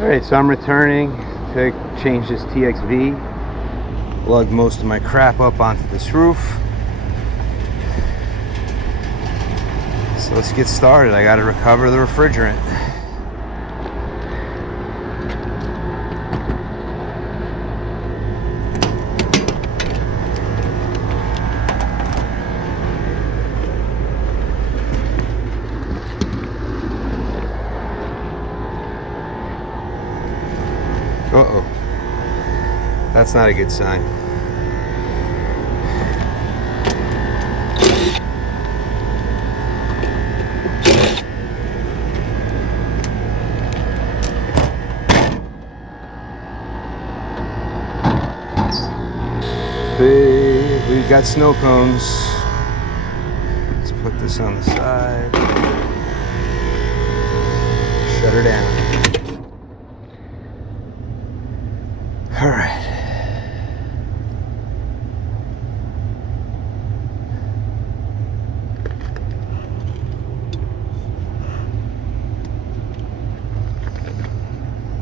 Alright, so I'm returning to change this TXV. Lugged most of my crap up onto this roof. So let's get started. I gotta recover the refrigerant. Uh-oh. That's not a good sign. We've got snow cones. Let's put this on the side. Shut her down. All right.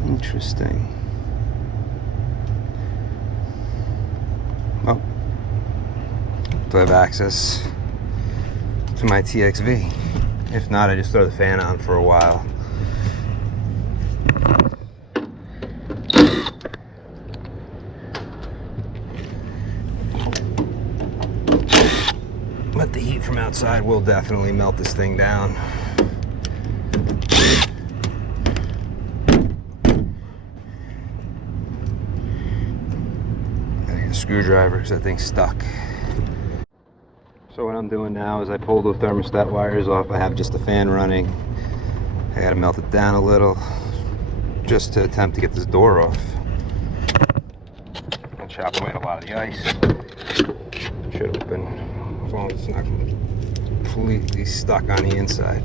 Interesting. Oh. Do I have access to my TXV? If not, I just throw the fan on for a while. But the heat from outside will definitely melt this thing down. I need a screwdriver because that thing's stuck. So what I'm doing now is I pull the thermostat wires off. I have just the fan running. I gotta melt it down a little just to attempt to get this door off. I'll chop away a lot of the ice. Should open as long as it's not completely stuck on the inside.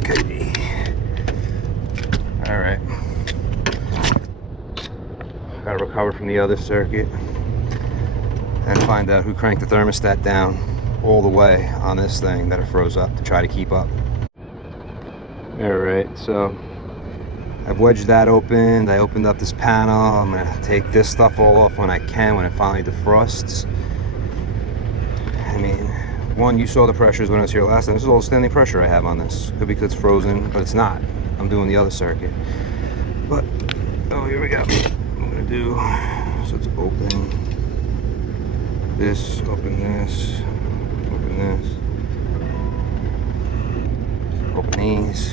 Okay. All right. Gotta recover from the other circuit and find out who cranked the thermostat down all the way on this thing that it froze up to try to keep up. Alright, so I've wedged that open. I opened up this panel. I'm gonna take this stuff all off when I can, when it finally defrosts. I mean, one, you saw the pressures when I was here last time. This is all standing pressure I have on this. Could be because it's frozen, but it's not. I'm doing the other circuit. But, oh, here we go. Do so it's open this, open this, open this, open these,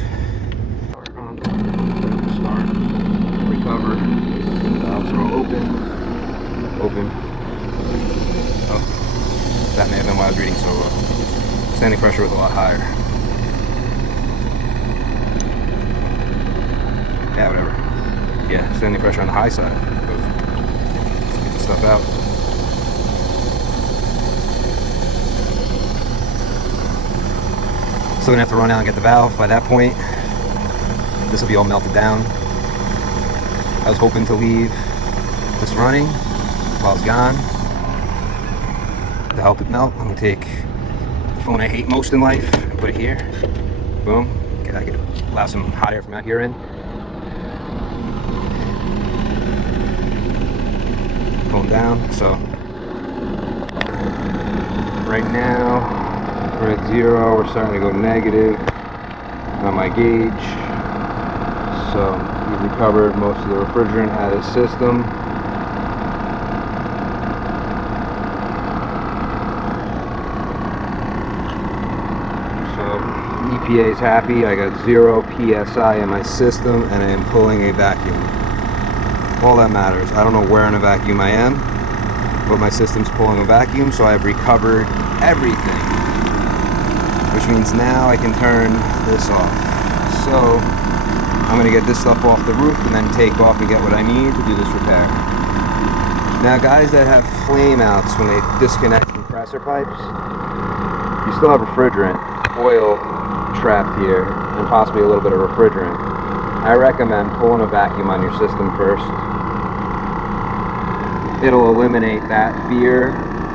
start, recover, valves are all open, oh, that may have been why I was reading so low. Standing pressure was a lot higher. Yeah, whatever. Yeah, standing pressure on the high side. Get the stuff out. Still gonna have to run out and get the valve. By that point, this will be all melted down. I was hoping to leave this running while it's gone to help it melt. I'm gonna take the phone I hate most in life and put it here. Boom. I could allow some hot air from out here in. Going down, so right now we're at 0. We're starting to go negative on my gauge, so we've recovered most of the refrigerant out of the system. So EPA is happy. I got 0 PSI in my system and I am pulling a vacuum. All that matters. I don't know where in a vacuum I am, but my system's pulling a vacuum, so I've recovered everything, which means now I can turn this off. So I'm gonna get this stuff off the roof and then take off and get what I need to do this repair. Now, guys that have flame outs when they disconnect compressor pipes, you still have refrigerant, oil trapped here, and possibly a little bit of refrigerant. I recommend pulling a vacuum on your system first. It'll eliminate that fear,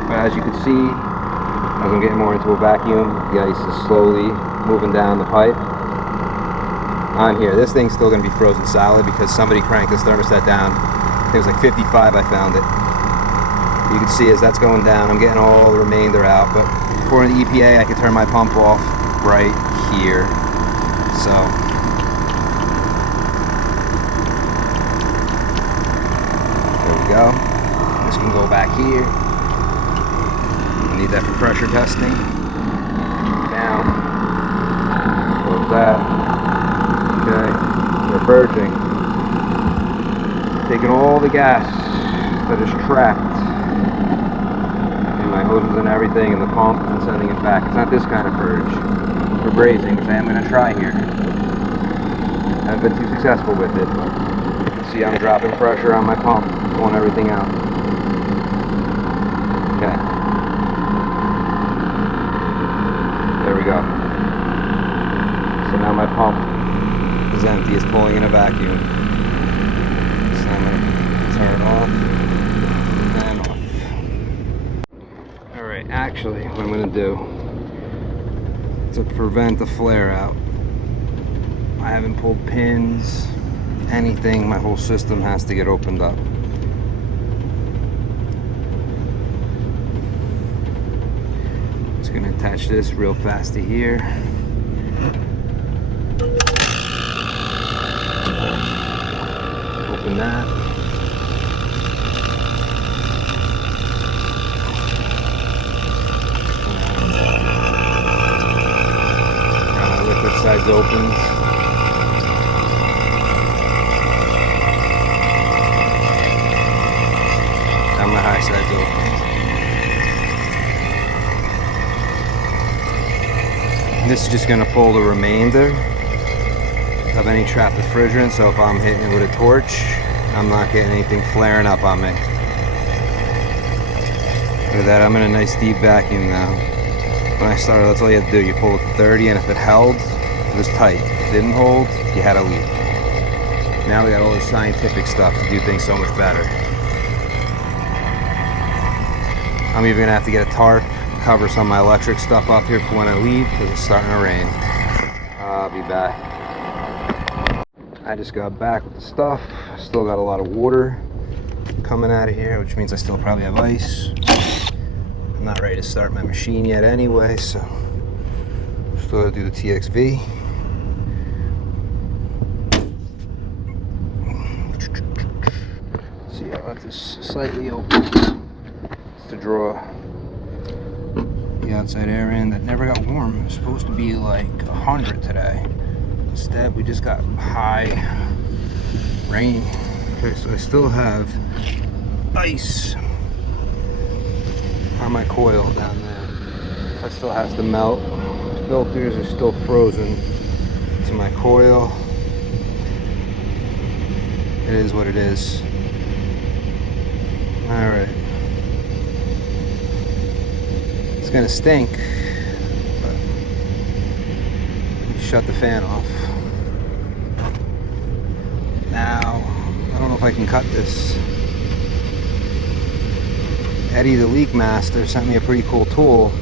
but as you can see, I've As I'm getting more into a vacuum, the ice is slowly moving down the pipe. On here, this thing's still going to be frozen solid because somebody cranked this thermostat down. It was like 55, I found it. You can see as that's going down, I'm getting all the remainder out, but according to the EPA, I can turn my pump off right here. So, there we go. This can go back here. I need that for pressure testing. Now, close that. Okay, we're purging. Taking all the gas that is trapped in my hoses and everything in the pump and sending it back. It's not this kind of purge. For brazing, which I am going to try here. I haven't been too successful with it, but you can see I'm dropping pressure on my pump, pulling everything out. Okay. There we go. So now my pump is empty, it's pulling in a vacuum. So I'm going to turn it off and off. Alright, actually, what I'm going to do to prevent the flare out, I haven't pulled pins, anything. My whole system has to get opened up. Just going to attach this real fast to here. Open that. Got my liquid sides opened. Got my high sides opened. This is just going to pull the remainder of any trapped refrigerant, so if I'm hitting it with a torch, I'm not getting anything flaring up on me. Look at that, I'm in a nice deep vacuum now. When I started, that's all you had to do. You pull it to 30, and if it held, it was tight. If it didn't hold, you had a leak. Now we got all this scientific stuff to do things so much better. I'm even gonna have to get a tarp, cover some of my electric stuff up here for when I leave, because it's starting to rain. I'll be back. I just got back with the stuff. Still got a lot of water coming out of here, which means I still probably have ice. I'm not ready to start my machine yet anyway, so still gotta do the TXV. See, I left this slightly open to draw the outside air in. That never got warm. It was supposed to be like 100 today. Instead, we just got high rain. Okay, so I still have ice on my coil down there. That still has to melt. The filters are still frozen to my coil. It is what it is. Alright. It's gonna stink, but shut the fan off. Now, I don't know if I can cut this. Eddie the Leak Master sent me a pretty cool tool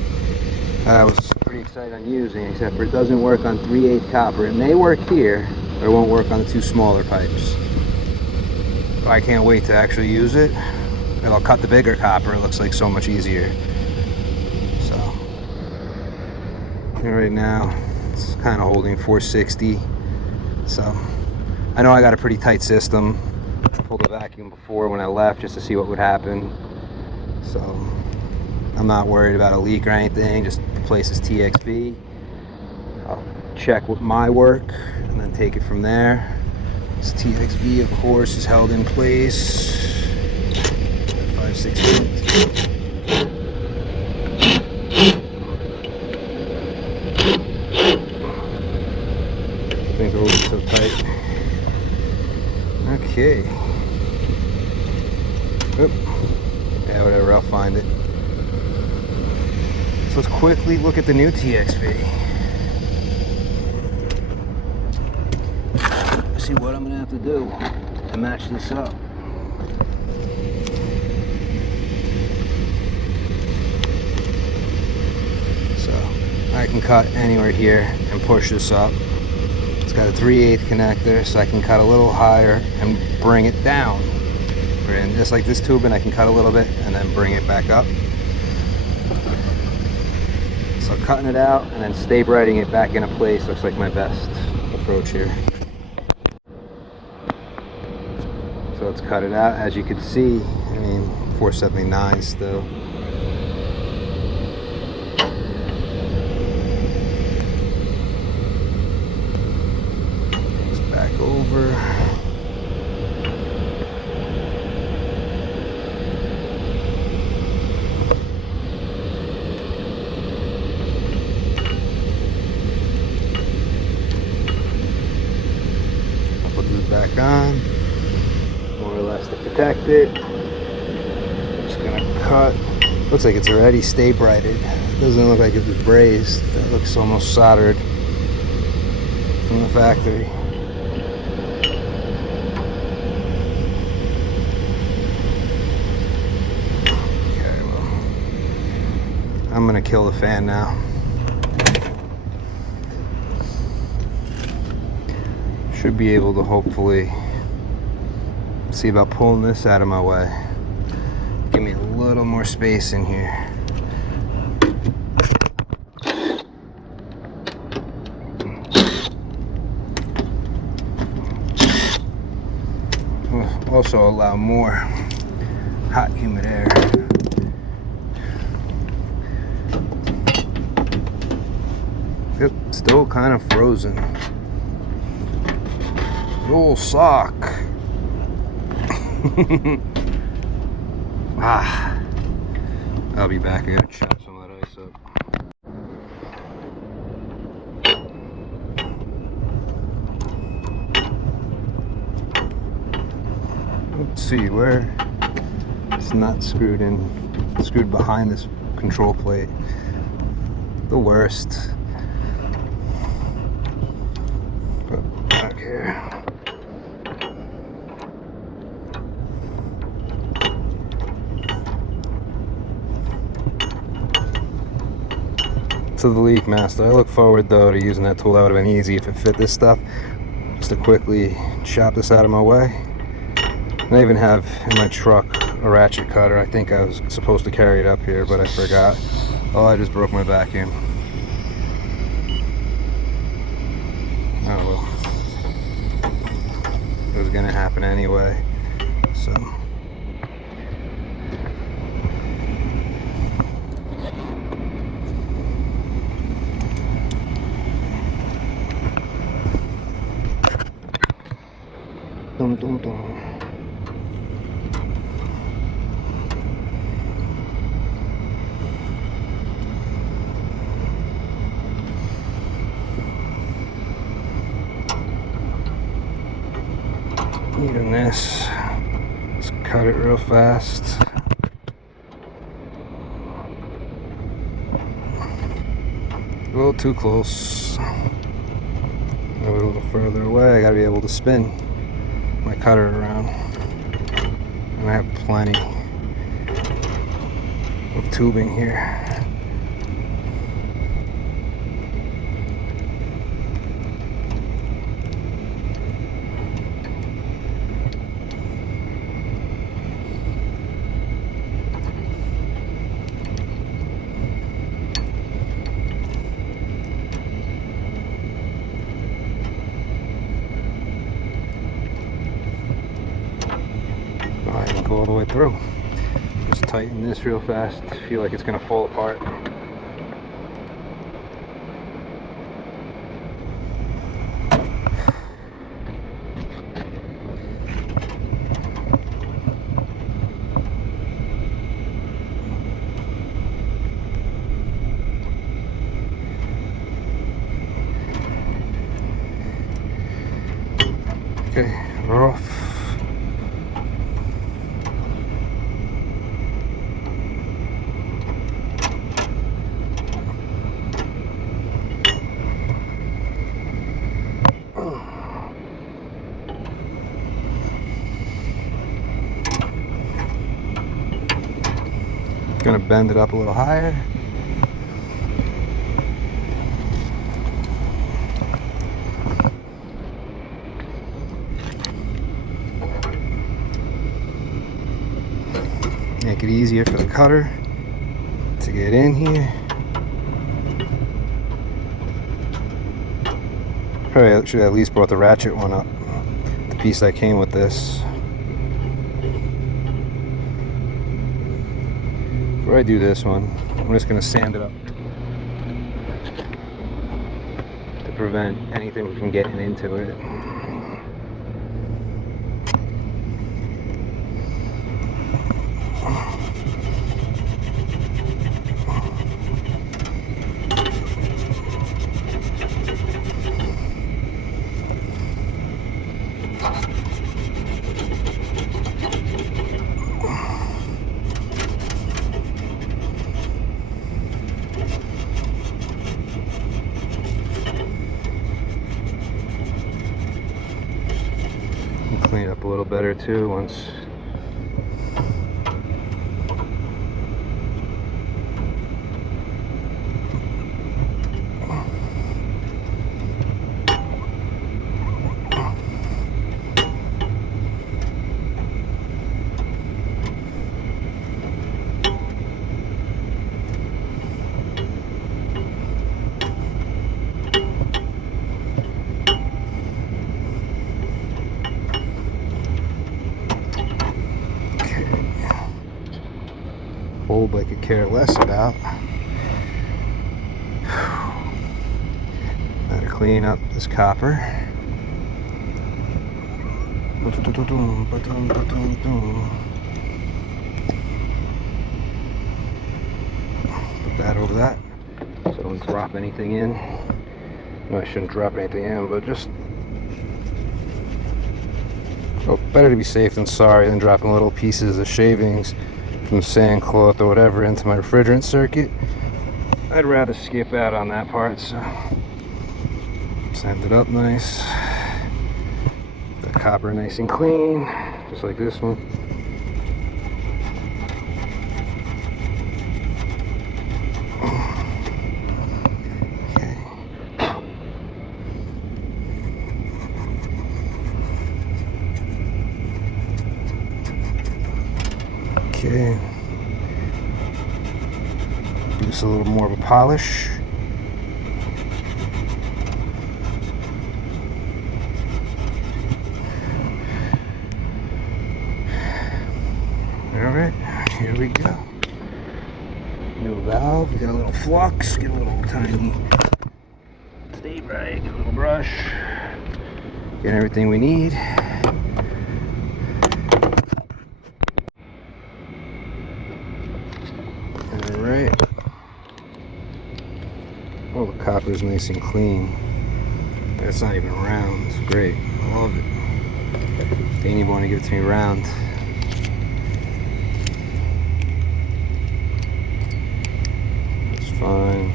that I was pretty excited on using, except for it doesn't work on 3/8 copper. It may work here, but it won't work on the two smaller pipes. But I can't wait to actually use it. It'll cut the bigger copper. It looks like so much easier. So, right now, it's kind of holding 460. So, I know I got a pretty tight system. I pulled a vacuum before when I left just to see what would happen. So, I'm not worried about a leak or anything. Just replace this TXV. I'll check with my work and then take it from there. This TXV, of course, is held in place. 5/16. Things are always so tight. Okay. Oop. Yeah, whatever, I'll find it. So let's quickly look at the new TXV. See what I'm gonna have to do to match this up. can cut anywhere here and push this up. It's got a 3/8 connector, so I can cut a little higher and bring it down. And just like this tubing, I can cut a little bit and then bring it back up. So cutting it out and then stabilizing it back into place looks like my best approach here. So let's cut it out. As you can see, I mean, 479 still. It's back over. I'll put this back on. More or less to protect it. Just gonna cut. Looks like it's already stay-brighted. Doesn't look like it was brazed. That looks almost soldered from the factory. Okay, well, I'm gonna kill the fan now. Should be able to hopefully see about pulling this out of my way. Give me a little more space in here. Will also allow more hot, humid air. Yep, still kind of frozen. Little sock. I'll be back. I gotta chop some of that ice up. Let's see where it's not screwed in. It's screwed behind this control plate. The worst. But back here. To the leak master. I look forward though to using that tool. That would have been easy if it fit this stuff. Just to quickly chop this out of my way. And I even have in my truck a ratchet cutter. I think I was supposed to carry it up here, but I forgot. Oh, I just broke my vacuum. Oh well. It was gonna happen anyway. So. Dum, dum, dum. Needing this. Let's cut it real fast. A little too close. Move it a little further away. I gotta be able to spin my cutter around, and I have plenty of tubing here. I can go all the way through. Just tighten this real fast. I feel like it's gonna fall apart. Okay, we're off. Gonna bend it up a little higher. it easier for the cutter to get in here. Probably should have at least brought the ratchet one up, the piece that came with this. Before I do this one, I'm just going to sand it up to prevent anything from getting into it. Clean it up a little better too once. Bulb I could care less about. Gotta clean up this copper. Put that over that so I don't drop anything in. No, I shouldn't drop anything in, but just better to be safe than sorry than dropping little pieces of shavings from sand cloth or whatever into my refrigerant circuit. I'd rather skip out on that part, so sand it up nice. The copper nice and clean, just like this one. Okay. Do this a little more of a polish. Alright, here we go. New valve, we got a little flux, get a little tiny stay right, get a little brush, get everything we need. Alright. Oh, the copper's nice and clean. It's not even round. It's great. I love it. They didn't even want to give it to me round. It's fine.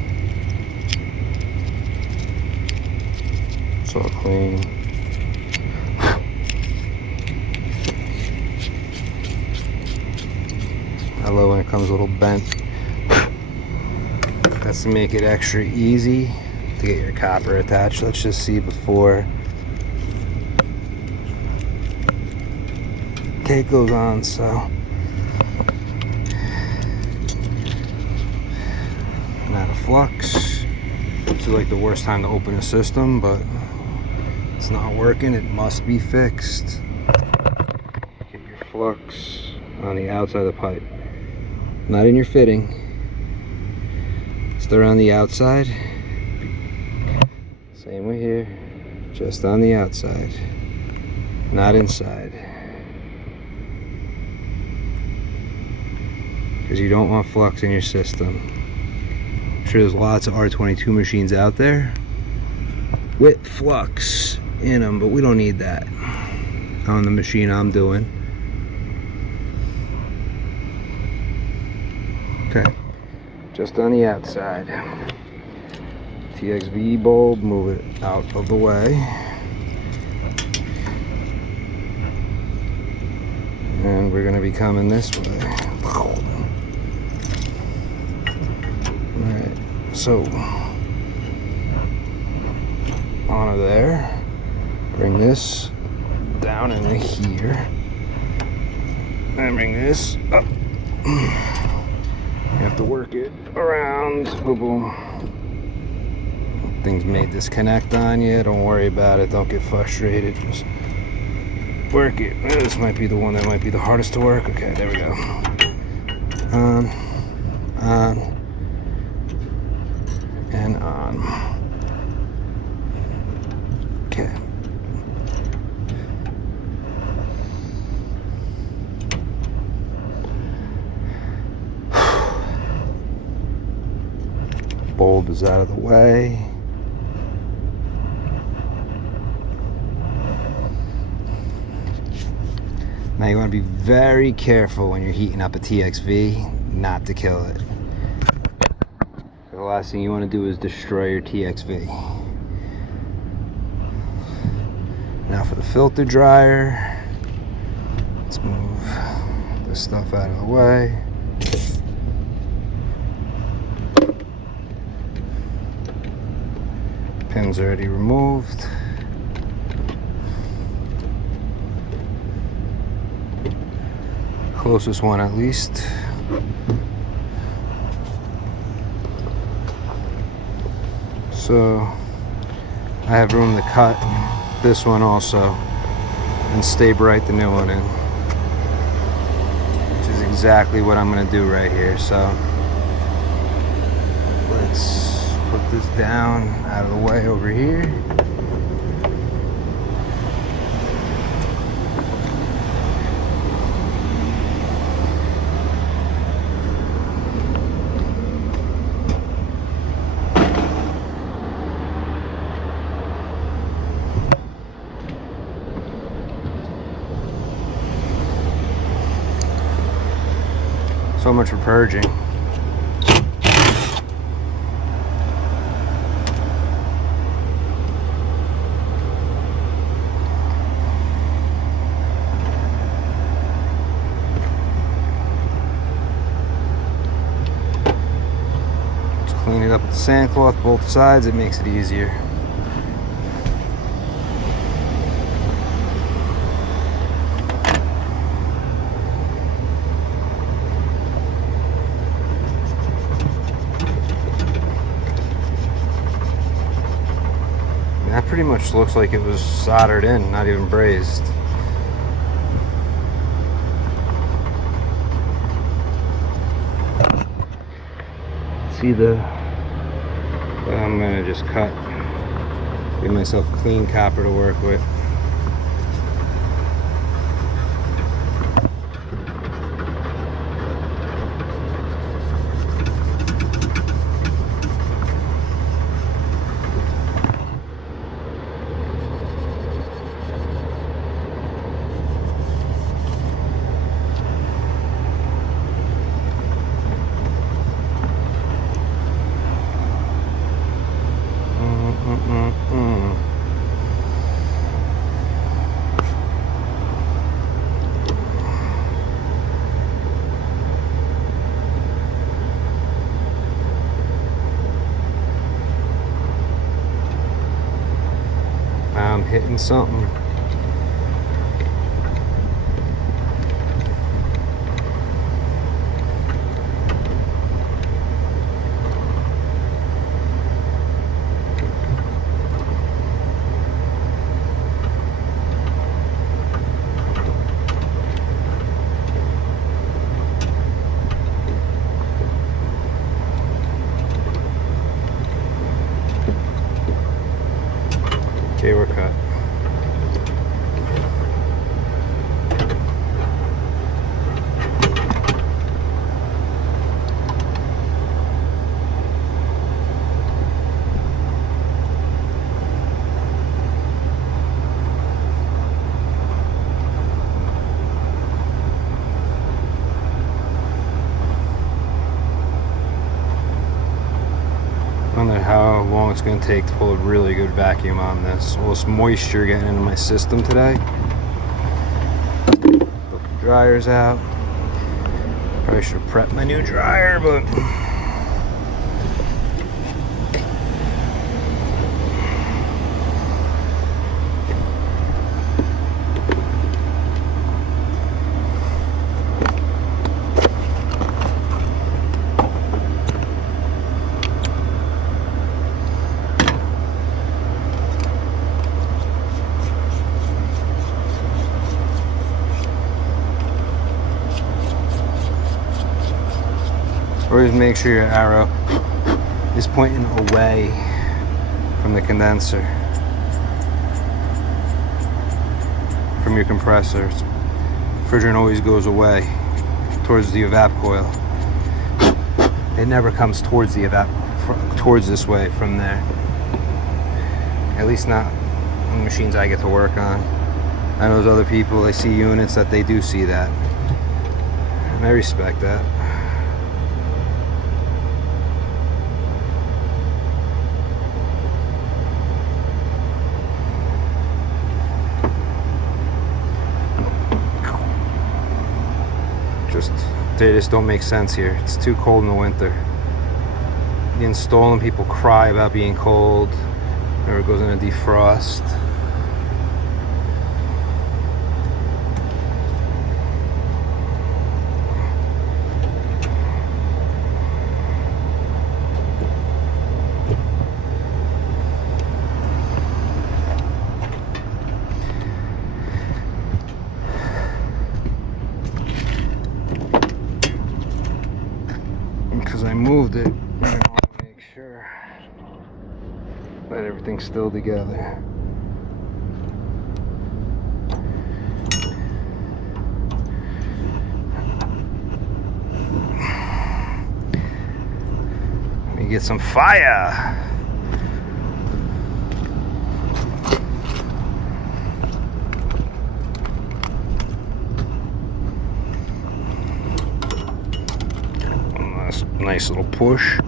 It's all clean. I love when it comes a little bent. That's to make it extra easy to get your copper attached. Let's just see before tape goes on. So I'm out of flux. This is like the worst time to open a system, but it's not working. It must be fixed. Get your flux on the outside of the pipe, not in your fitting. Just around the outside. Same way here, just on the outside, not inside. Because you don't want flux in your system. I'm sure there's lots of R22 machines out there with flux in them, but we don't need that on the machine I'm doing. Okay. Just on the outside. TXV bulb, move it out of the way. And we're going to be coming this way. Alright, so onto there. Bring this down into here. And bring this up You have to work it around. Boom, boom. Things may disconnect on you. Don't worry about it. Don't get frustrated. Just work it. This might be the one that might be the hardest to work. Okay, there we go. On, and on. Okay. Bulb is out of the way. Now you want to be very careful when you're heating up a TXV not to kill it. The last thing you want to do is destroy your TXV. Now for the filter dryer, let's move this stuff out of the way. Pin's already removed. Closest one at least. So I have room to cut this one also and stay bright the new one in, which is exactly what I'm going to do right here. So let's put this down out of the way over here. So much for purging. Just clean it up with the sandcloth both sides, it makes it easier. That pretty much looks like it was soldered in, not even brazed. See I'm gonna just cut, give myself clean copper to work with. I'm hitting something. Okay, we're cut. I don't know how long it's going to take to pull a really good vacuum on this. All this moisture getting into my system today. Put the dryers out. Probably should have prepped my new dryer, but always make sure your arrow is pointing away from the condenser, from your compressor. Refrigerant always goes away towards the evap coil. It never comes towards the towards this way from there. At least not on the machines I get to work on. I know there's other people, I see units that they do see that. And I respect that. They just don't make sense here. It's too cold in the winter. You install them, people cry about being cold. Or it goes in a defrost. Because I moved it, I want to make sure that everything's still together. Let me get some fire. Nice little push.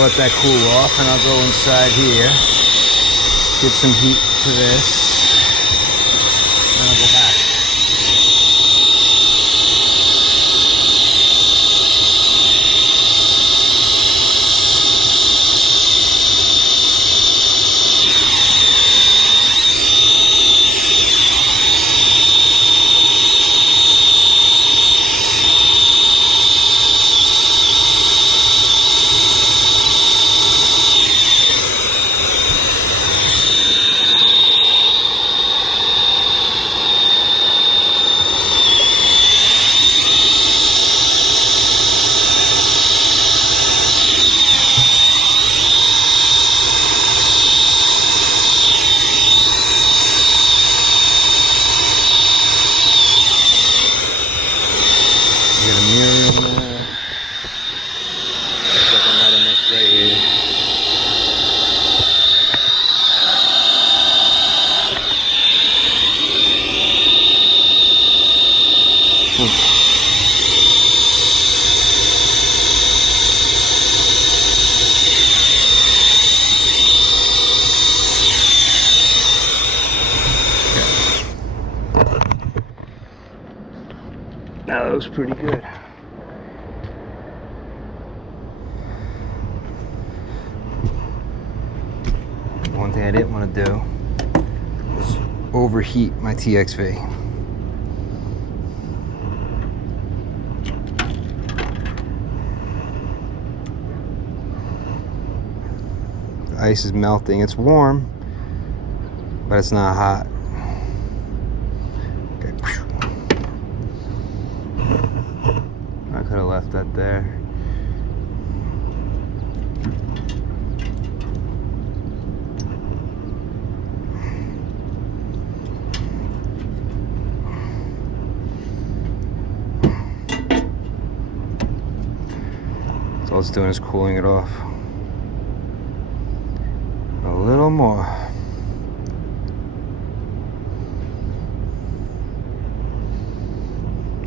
Let that cool off, and I'll go inside here, give some heat to this, and I'll go back. looks pretty good. One thing I didn't want to do is overheat my TXV. The ice is melting. It's warm, but it's not hot. Okay. I could have left that there. So all it's doing is cooling it off a little more.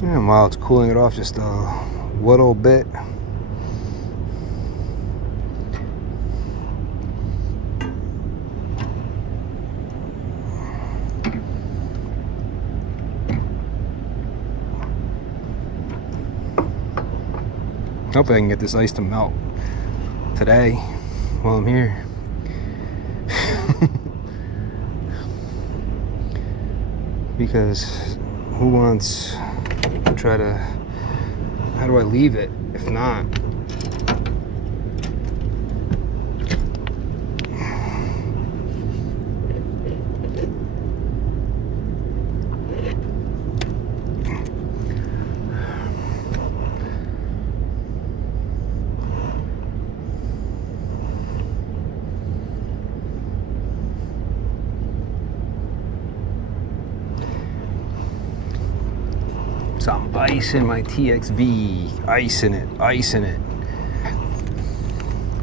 And while it's cooling it off just a little bit, hopefully I can get this ice to melt today while I'm here. Because who wants to try to, how do I leave it if not? So I'm icing my TXV, icing it.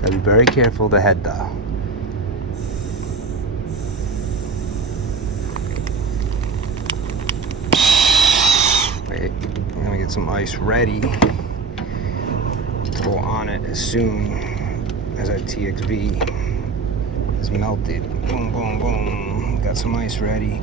Gotta be very careful of the head though. Wait, I'm gonna get some ice ready to go on it as soon as that TXV is melted. Boom, boom, boom. Got some ice ready.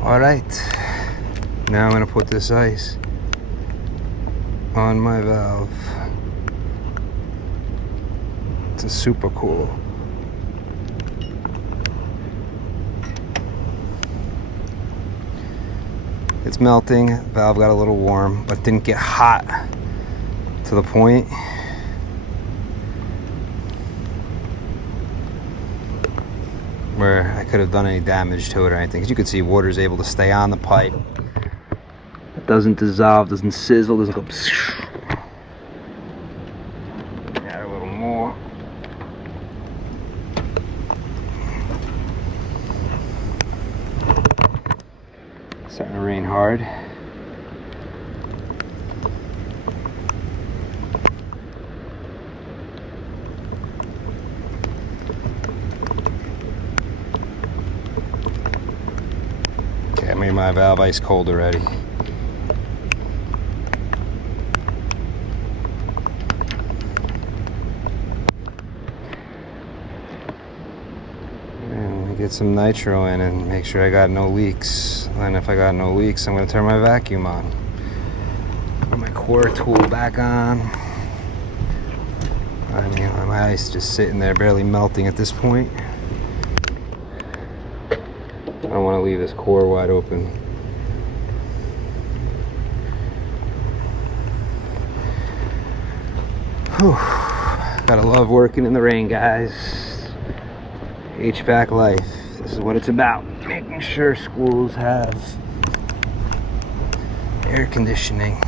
All right, now I'm gonna put this ice on my valve. It's super cool. It's melting, valve got a little warm, but didn't get hot to the point where I could have done any damage to it or anything. As you can see, water is able to stay on the pipe. It doesn't dissolve, doesn't sizzle, doesn't go. Add a little more. Starting to rain hard. I made my valve ice cold already. And we get some nitro in and make sure I got no leaks. And if I got no leaks, I'm gonna turn my vacuum on. Put my core tool back on. I mean, my ice just sitting there barely melting at this point. I don't want to leave this core wide open. Whew. Gotta love working in the rain, guys. HVAC life. This is what it's about. Making sure schools have air conditioning.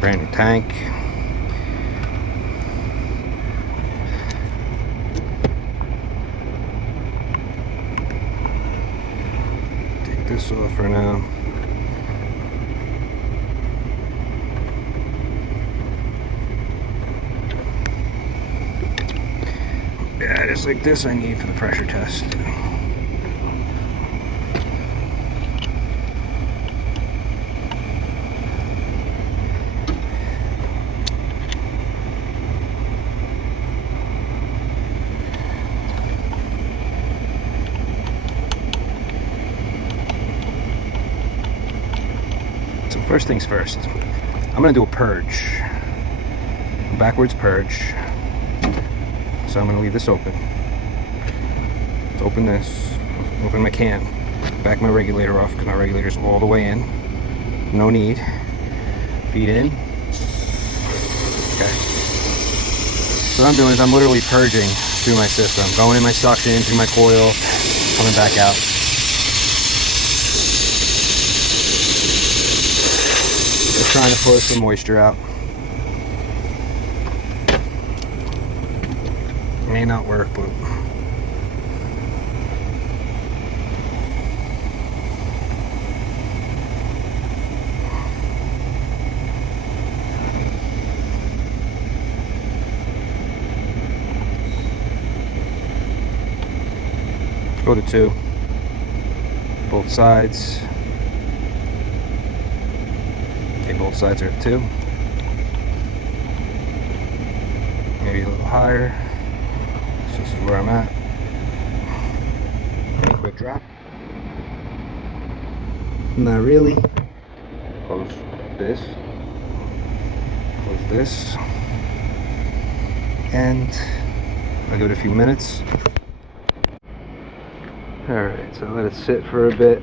Brand new tank. Take this off for now. Yeah, just like this I need for the pressure test. So first things first, I'm gonna do a purge, a backwards purge. So I'm gonna leave this open. Let's open this, open my can, back my regulator off because my regulator's all the way in. No need. Feed in. Okay. So what I'm doing is I'm literally purging through my system, going in my suction, through my coil, coming back out. Just trying to push some moisture out. May not work, but go to 2, both sides. Okay, both sides are at 2. Maybe a little higher. So this is where I'm at. Quick drop. Not really. Close this. Close this. And I'll give it a few minutes. Alright, so let it sit for a bit.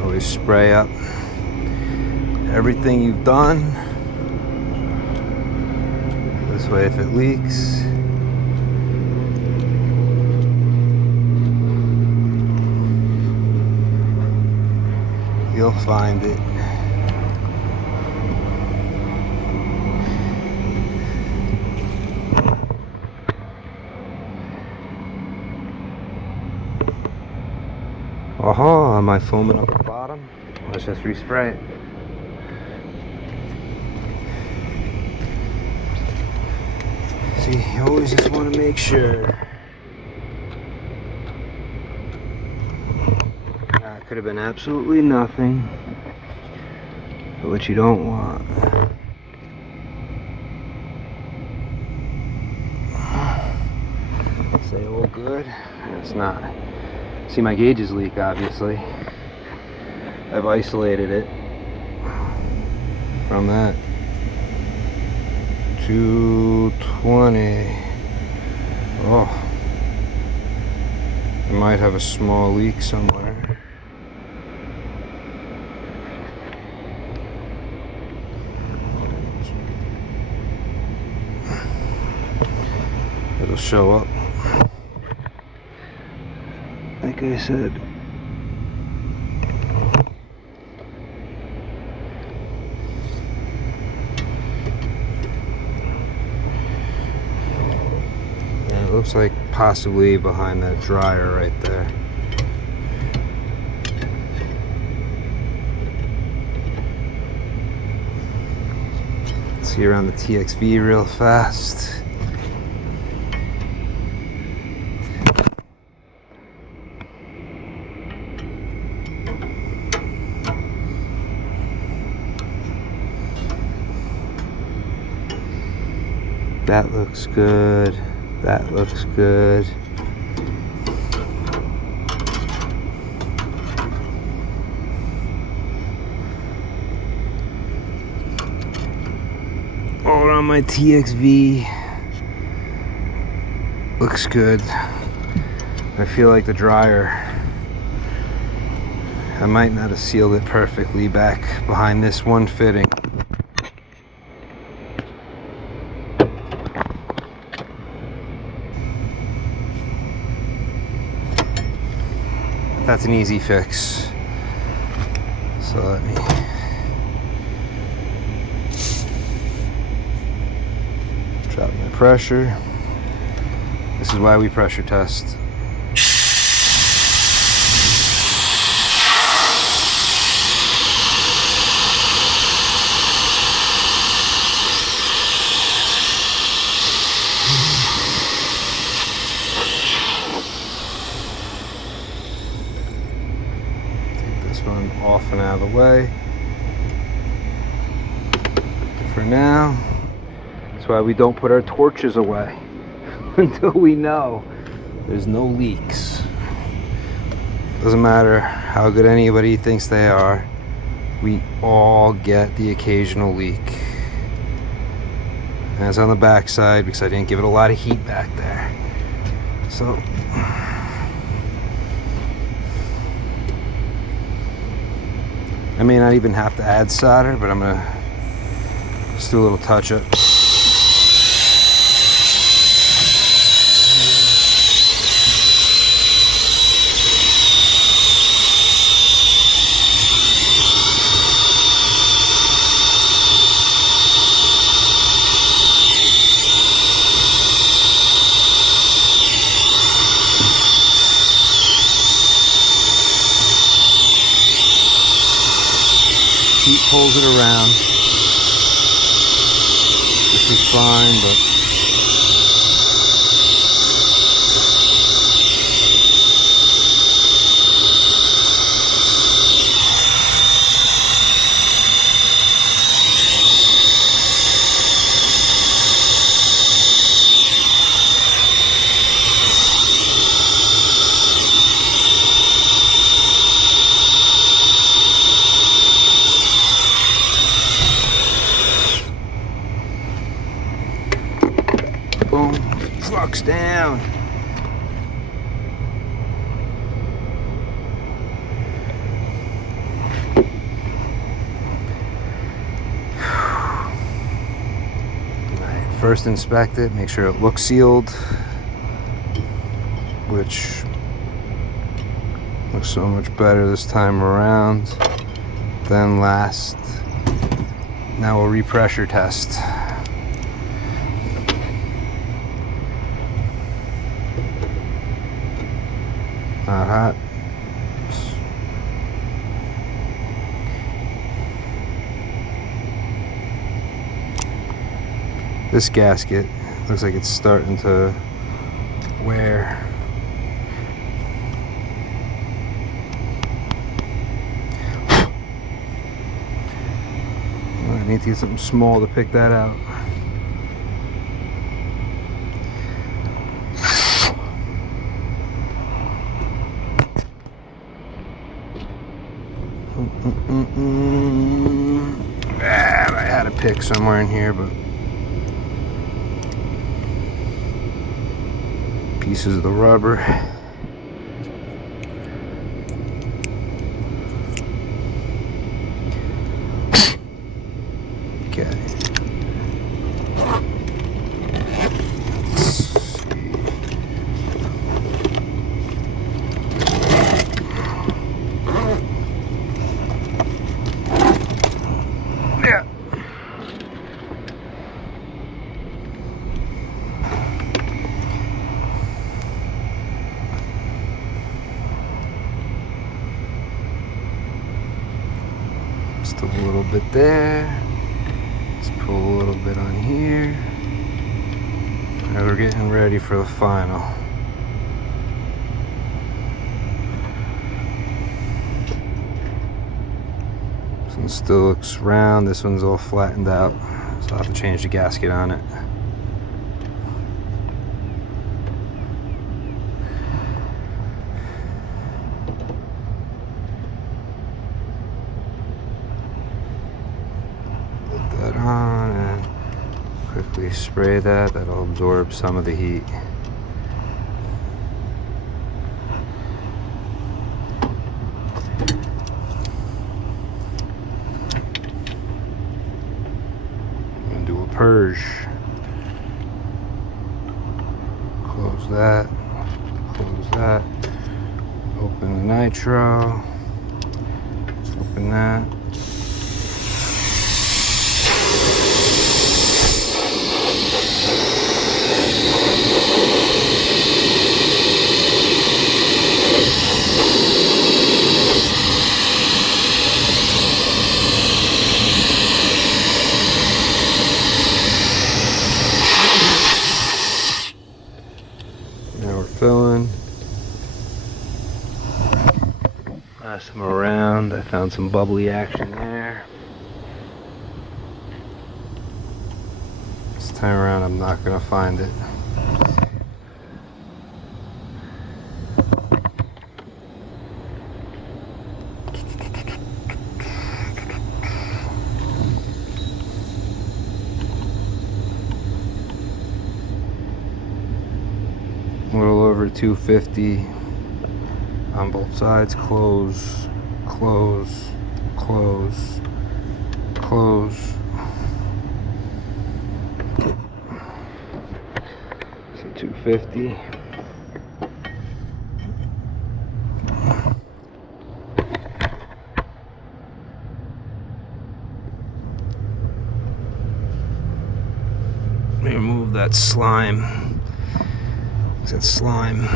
Always spray up everything you've done. This way, if it leaks, you'll find it. Oh, am I foaming up the bottom? Let's just respray it. See, you always just want to make sure. That could have been absolutely nothing. But what you don't want. Say all good. It's not. See, my gauges leak, obviously. I've isolated it from that. 220. Oh, I might have a small leak somewhere. It'll show up. Like I said, yeah, it looks like possibly behind that dryer right there. Let's see around the TXV real fast. That looks good. That looks good. All around my TXV. Looks good. I feel like the dryer, I might not have sealed it perfectly back behind this one fitting. That's an easy fix. So let me drop my pressure. This is why we pressure test. Take this one off and out of the way. For now, that's why we don't put our torches away until we know there's no leaks. Doesn't matter how good anybody thinks they are, we all get the occasional leak. And it's on the back side because I didn't give it a lot of heat back there. So I may not even have to add solder, but I'm gonna just do a little touch up. Heat pulls it around. This is fine, but boom, flux down. Alright, first inspect it, make sure it looks sealed, which looks so much better this time around. Then last, now we'll repressure test. Not hot. This gasket looks like it's starting to wear. I need to get something small to pick that out. I had a pick somewhere in here, but pieces of the rubber. Okay. Yeah. Just a little bit there. Let's pull a little bit on here. Now we're getting ready for the final. This one still looks round. This one's all flattened out, so I'll have to change the gasket on it. Put that on and Quickly spray that, that'll absorb some of the heat. And do a purge. Close that, open the nitro, open that. Now we're filling. Pass them around. I found some bubbly action there. This time around I'm not gonna find it. A little over 250 on both sides. Close, close, close, close. So 250. Let me remove that slime. That slime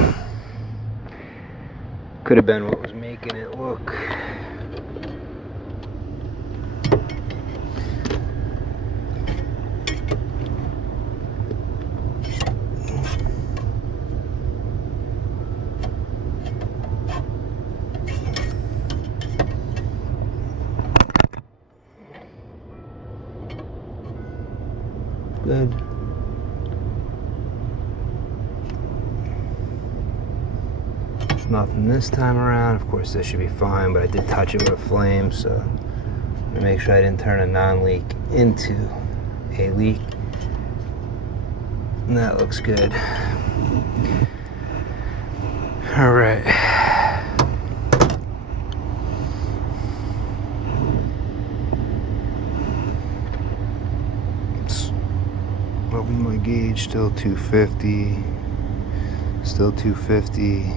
could have been what was making it look. Good. Nothing this time around. Of course this should be fine, but I did touch it with a flame, so I'm gonna make sure I didn't turn a non-leak into a leak. And that looks good. All right. Let's open my gauge. Still 250. Still 250.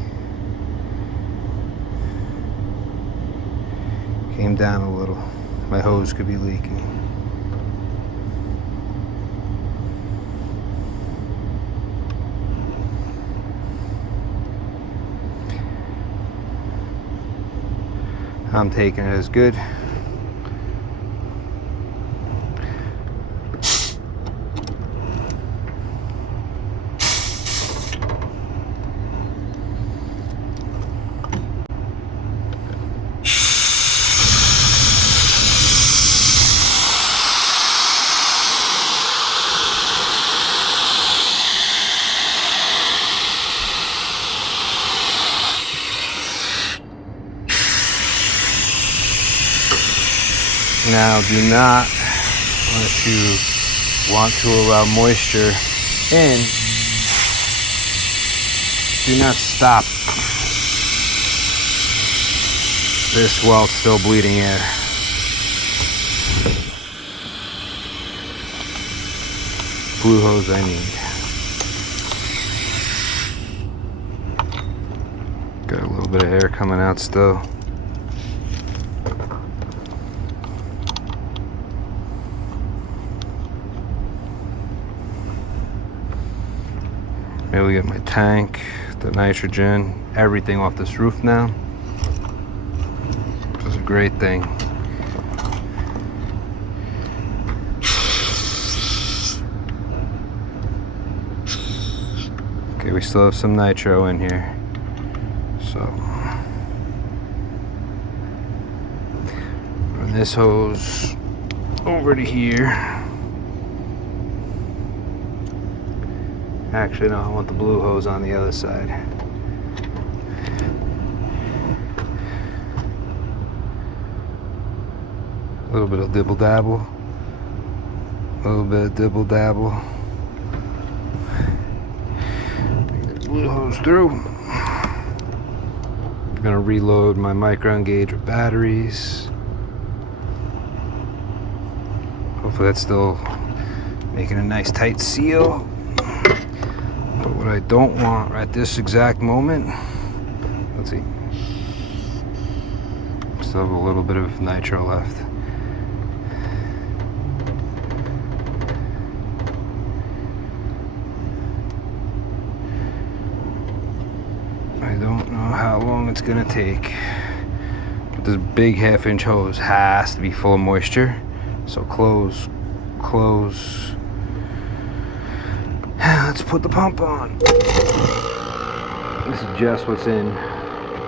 Came down a little. My hose could be leaking. I'm taking it as good. Now do not, unless you want to allow moisture in, do not stop this while it's still bleeding air. Blue hose I need. Got a little bit of air coming out still. Maybe we get my tank, the nitrogen, everything off this roof now. Which is a great thing. Okay, we still have some nitro in here. So run this hose over to here. Actually, no, I want the blue hose on the other side. A little bit of dibble dabble. A little bit of dibble dabble. Get the blue hose through. I'm gonna reload my micron gauge with batteries. Hopefully that's still making a nice tight seal. But what I don't want at this exact moment, let's see, still have a little bit of nitro left. I don't know how long it's gonna take, but this big 1/2-inch hose has to be full of moisture. So close. Let's put the pump on. This is just what's in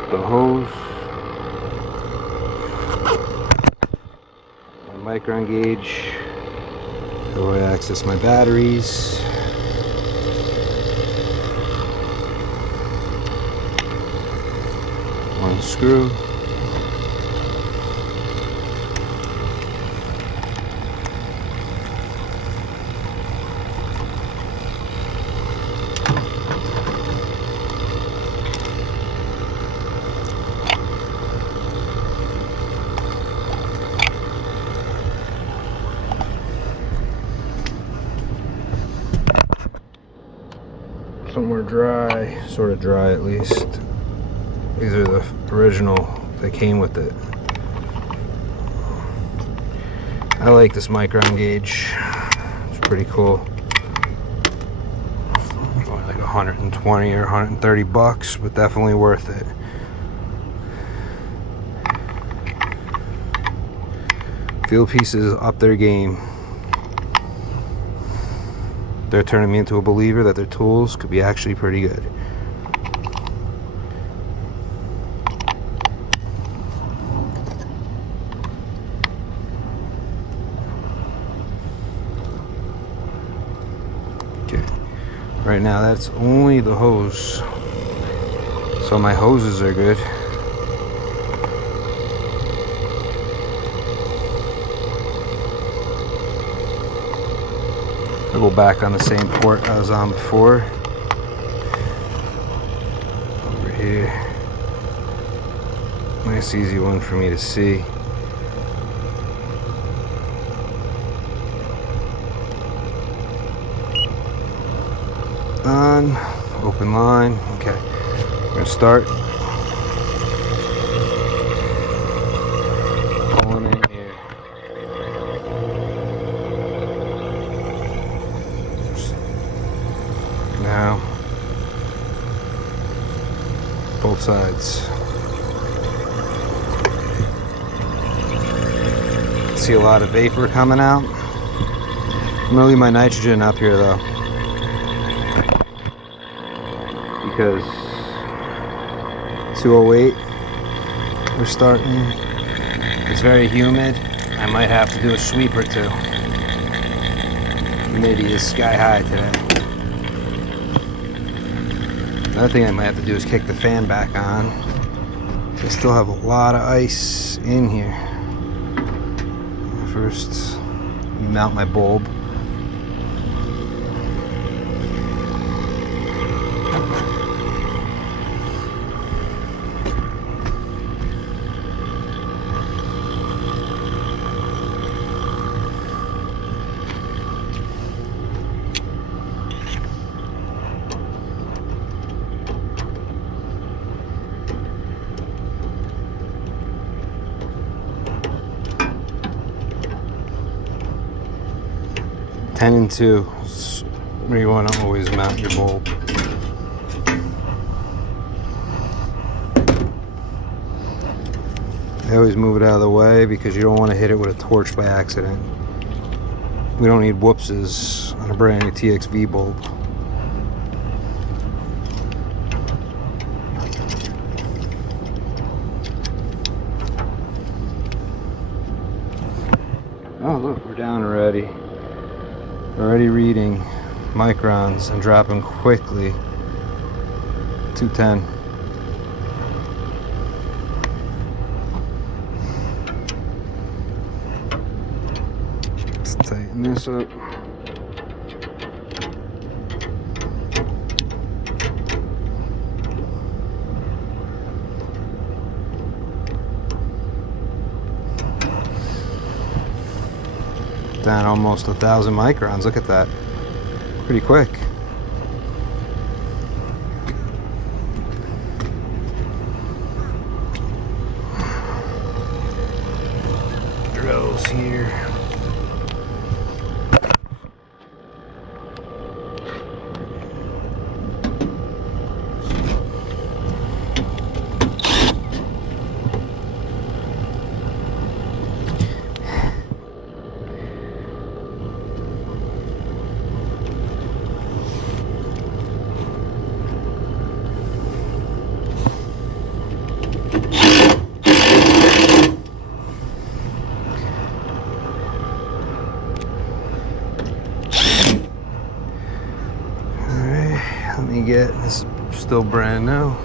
the hose. My micron gauge. How do I access my batteries? One screw. Somewhere dry, sort of dry at least. These are the original, they came with it. I like this micron gauge, it's pretty cool. Only like 120 or 130 bucks, but definitely worth it. Field Pieces up their game. They're turning me into a believer that their tools could be actually pretty good. Okay, right now that's only the hose, so my hoses are good. I'll go back on the same port I was on before. Over here. Nice easy one for me to see. On, open line. Okay, we're gonna start. Pulling in here. Now, both sides. See a lot of vapor coming out. I'm gonna leave my nitrogen up here though, because 208 we're starting. It's very humid. I might have to do a sweep or two. Humidity is sky high today. Another thing I might have to do is kick the fan back on. I still have a lot of ice in here. First, mount my bulb. Ten and 2 is where you want to always mount your bulb. I always move it out of the way because you don't want to hit it with a torch by accident. We don't need whoopses on a brand new TXV bulb. Oh look, we're down already. Already reading microns and dropping quickly. 210. It's tight. tighten this up. Down almost 1,000 microns. Look at that. Pretty quick. Drills here. Let me get this, is still brand new.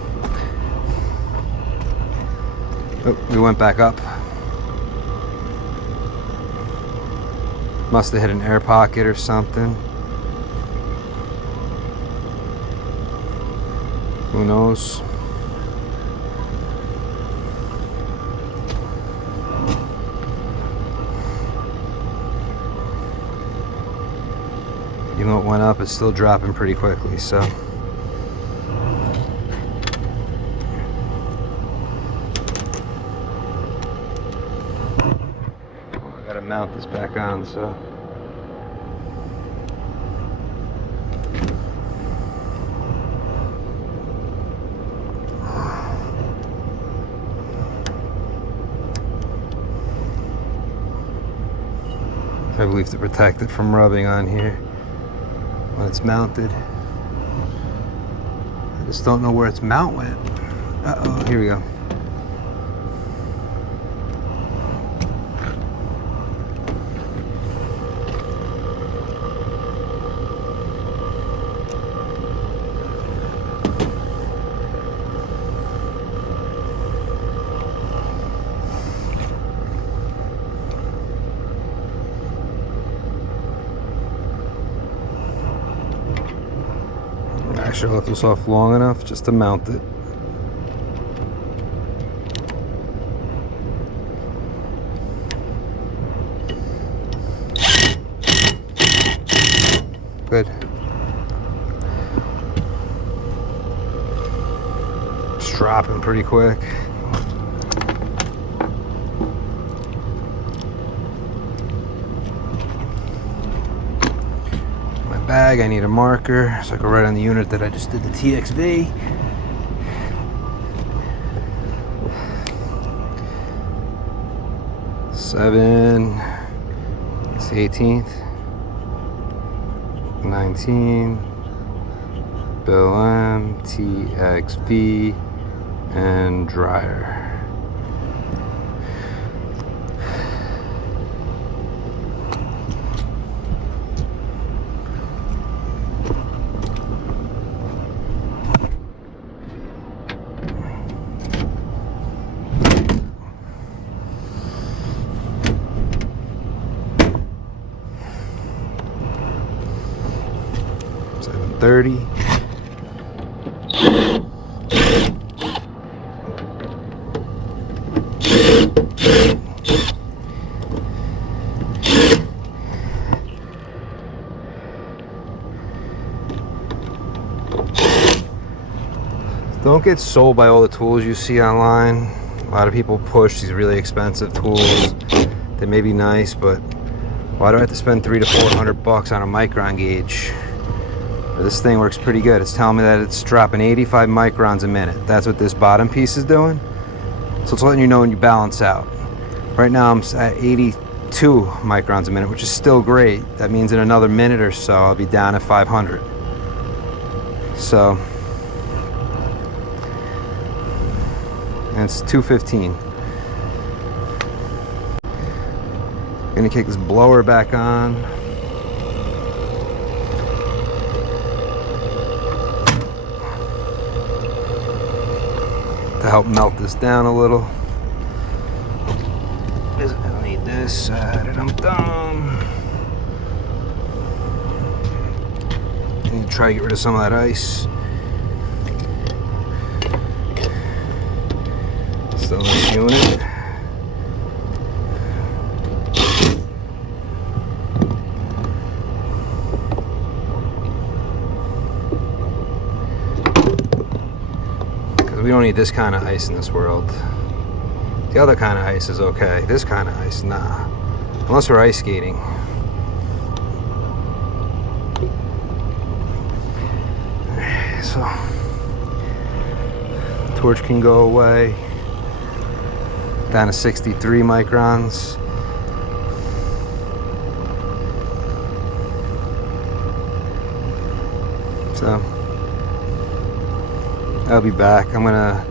Oh, we went back up. Must have hit an air pocket or something. Who knows? Even though it went up, it's still dropping pretty quickly, so. I gotta mount this back on, so. I believe to protect it from rubbing on here when it's mounted. I just don't know where its mount went. Uh-oh, here we go. Actually, I left this off long enough just to mount it. Good. It's dropping pretty quick. Bag, I need a marker so I can write on the unit that I just did the TXV. It's the 18th. 19. Bill M, TXV, and dryer. $730. Don't get sold by all the tools you see online. A lot of people push these really expensive tools. They may be nice, but why do I have to spend $300 to $400 on a micron gauge? This thing works pretty good. It's telling me that it's dropping 85 microns a minute. That's what this bottom piece is doing. So it's letting you know when you balance out. Right now I'm at 82 microns a minute, which is still great. That means in another minute or so I'll be down at 500. So, and it's 2:15. Gonna kick this blower back on. To help melt this down a little. I need this side and I'm done. Need to try to get rid of some of that ice. Still nice unit. Because we don't need this kind of ice in this world. The other kind of ice is okay. This kind of ice, nah. Unless we're ice skating. So, torch can go away. Down to 63 microns. So, I'll be back. I'm gonna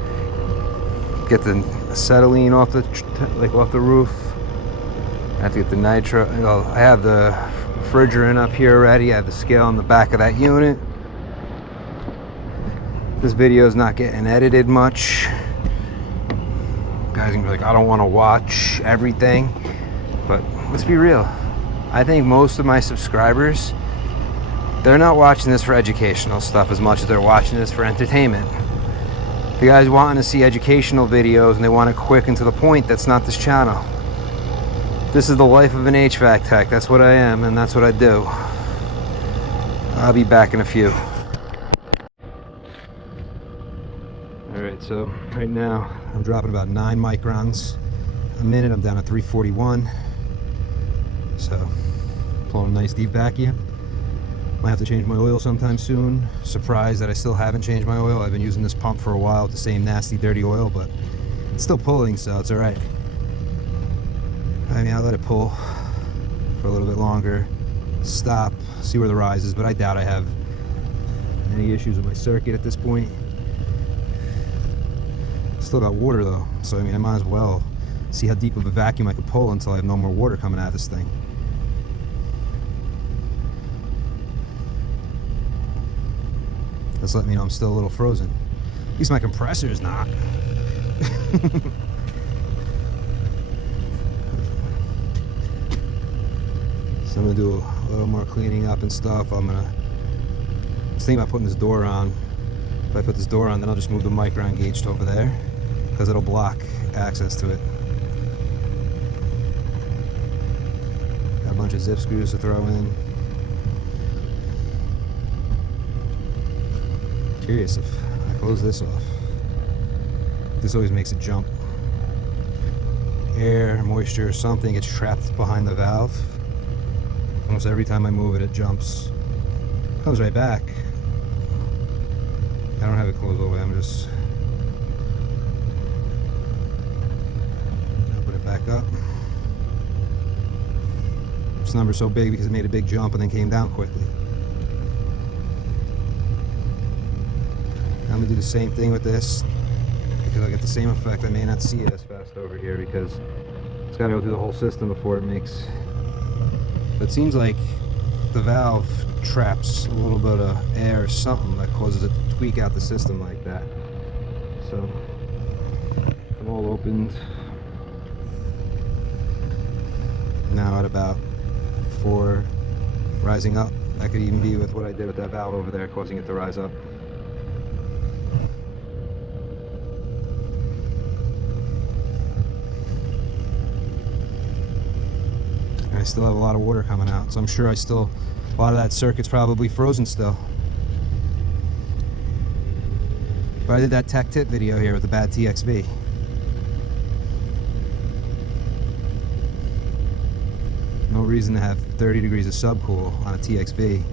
get the acetylene off the roof. I have to get the nitro. Well, I have the refrigerant up here already. I have the scale on the back of that unit. This video is not getting edited much. Guys can be like, I don't want to watch everything, but let's be real. I think most of my subscribers, they're not watching this for educational stuff as much as they're watching this for entertainment. If you guys wanting to see educational videos and they want it quick and to the point, that's not this channel. This is the life of an HVAC tech. That's what I am, and that's what I do. I'll be back in a few. Alright, so right now I'm dropping about 9 microns a minute. I'm down at 341. So, pulling a nice deep vacuum. Might have to change my oil sometime soon. Surprised that I still haven't changed my oil. I've been using this pump for a while with the same nasty, dirty oil, but it's still pulling, so it's alright. I mean, I'll let it pull for a little bit longer, stop, see where the rise is, but I doubt I have any issues with my circuit at this point. Still got water though, so I mean, I might as well see how deep of a vacuum I can pull until I have no more water coming out of this thing. Just let me know I'm still a little frozen. At least my compressor is not. So I'm gonna do a little more cleaning up and stuff. I was thinking about putting this door on. If I put this door on, then I'll just move the micron gauge to over there, because it'll block access to it. Got a bunch of zip screws to throw in. Curious if I close this off. This always makes it jump. Air, moisture, something gets trapped behind the valve. Almost every time I move it, it jumps. Comes right back. I don't have it closed all the way. I'm just open it back up. This number's so big because it made a big jump and then came down quickly. I'm gonna do the same thing with this because I get the same effect. I may not see it as fast over here because it's got to go through the whole system before it makes. But it seems like the valve traps a little bit of air or something that causes it to tweak out the system like that. So I'm all opened now at about 4, rising up. That could even be with what I did with that valve over there, causing it to rise up. I still have a lot of water coming out, so I'm sure a lot of that circuit's probably frozen still. But I did that tech tip video here with the bad TXV. No reason to have 30 degrees of subcool on a TXV.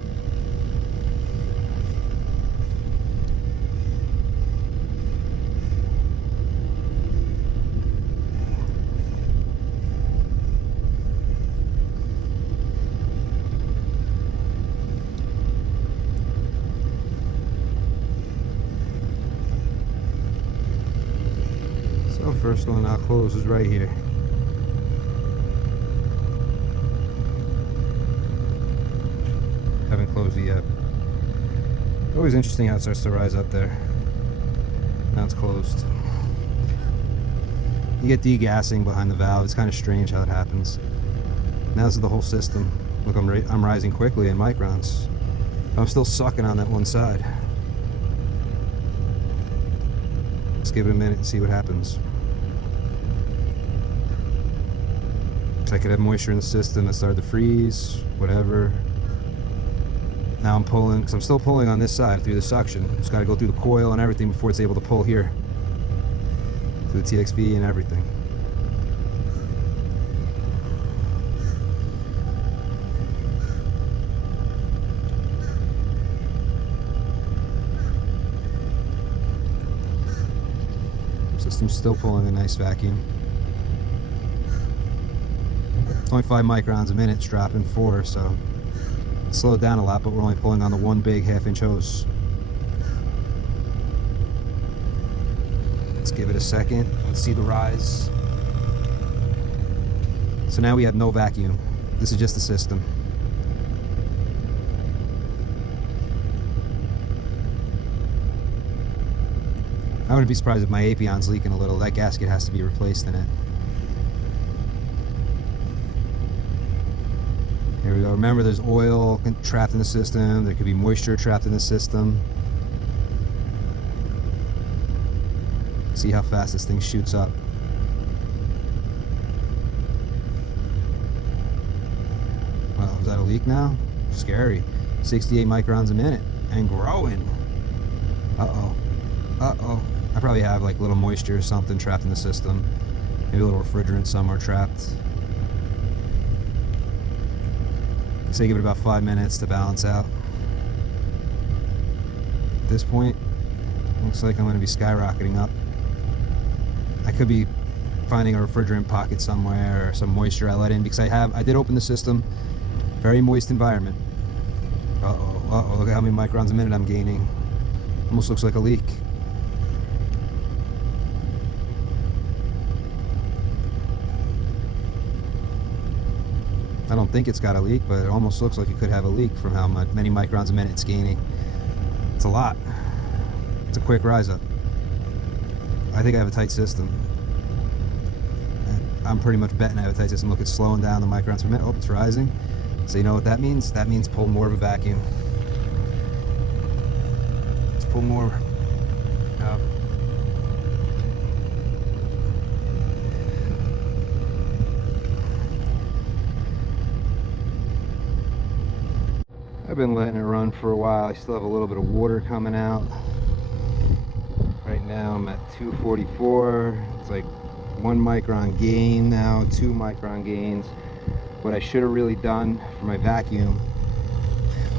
First one I'll close is right here. Haven't closed it yet. Always interesting how it starts to rise up there. Now it's closed. You get degassing behind the valve. It's kind of strange how it happens. Now this is the whole system. Look, I'm rising quickly in microns. I'm still sucking on that one side. Let's give it a minute and see what happens. I could have moisture in the system that started to freeze, whatever. Now I'm pulling, because I'm still pulling on this side through the suction. Just got to go through the coil and everything before it's able to pull here. Through the TXV and everything. System's still pulling a nice vacuum. Only 5 microns a minute, it's dropping 4, so it's slowed down a lot, but we're only pulling on the one big 1/2-inch hose. Let's give it a second. Let's see the rise. So now we have no vacuum. This is just the system. I wouldn't be surprised if my Apion's leaking a little. That gasket has to be replaced in it. Here we go. Remember, there's oil trapped in the system. There could be moisture trapped in the system. See how fast this thing shoots up. Wow, is that a leak now? Scary. 68 microns a minute and growing. Uh-oh. Uh-oh. I probably have like little moisture or something trapped in the system. Maybe a little refrigerant somewhere trapped. Say give it about 5 minutes to balance out. At this point, looks like I'm going to be skyrocketing up. I could be finding a refrigerant pocket somewhere or some moisture I let in, because I did open the system. Very moist environment. Uh-oh, uh-oh, look at how many microns a minute I'm gaining. Almost looks like a leak. I don't think it's got a leak, but it almost looks like it could have a leak from how many microns a minute it's gaining. It's a lot. It's a quick rise up. I think I have a tight system. I'm pretty much betting I have a tight system. Look, it's slowing down the microns per minute. Oh, it's rising. So you know what that means? That means pull more of a vacuum. Let's pull more. I've been letting it run for a while. I still have a little bit of water coming out. Right now I'm at 244. It's like 1 micron gain now, 2 micron gains. What I should have really done for my vacuum,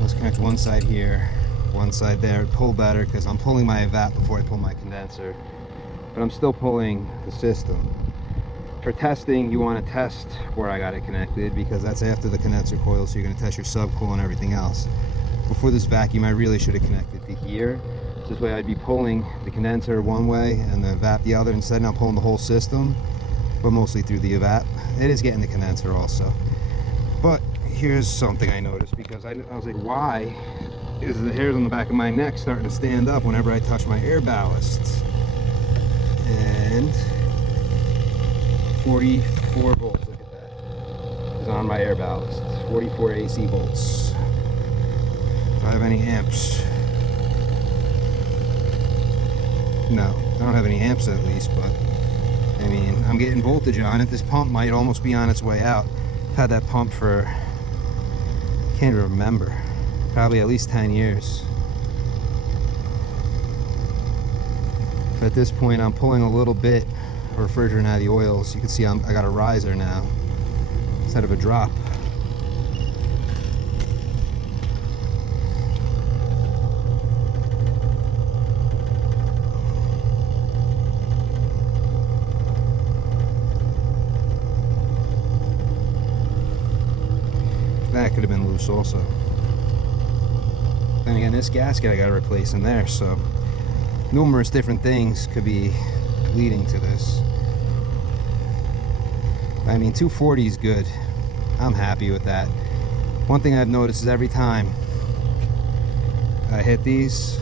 let's connect one side here, one side there, pull better, because I'm pulling my evap before I pull my condenser. But I'm still pulling the system. For testing, you want to test where I got it connected, because that's after the condenser coil, so you're going to test your subcoil and everything else. Before this vacuum, I really should have connected to here. This way I'd be pulling the condenser one way and the evap the other, instead of now pulling the whole system, but mostly through the evap. It is getting the condenser also. But here's something I noticed, because I was like, why is the hairs on the back of my neck starting to stand up whenever I touch my air ballast? And 44 volts, look at that, is on my air ballast. 44 AC volts. Do I have any amps? No, I don't have any amps at least, but I mean, I'm getting voltage on it. This pump might almost be on its way out. I've had that pump for, can't even remember, probably at least 10 years. But at this point, I'm pulling a little bit refrigerant out of the oils. You can see I got a riser now instead of a drop. That could have been loose also. Then again, this gasket I got to replace in there, so numerous different things could be leading to this. I mean, 240 is good. I'm happy with that. One thing I've noticed is every time I hit these,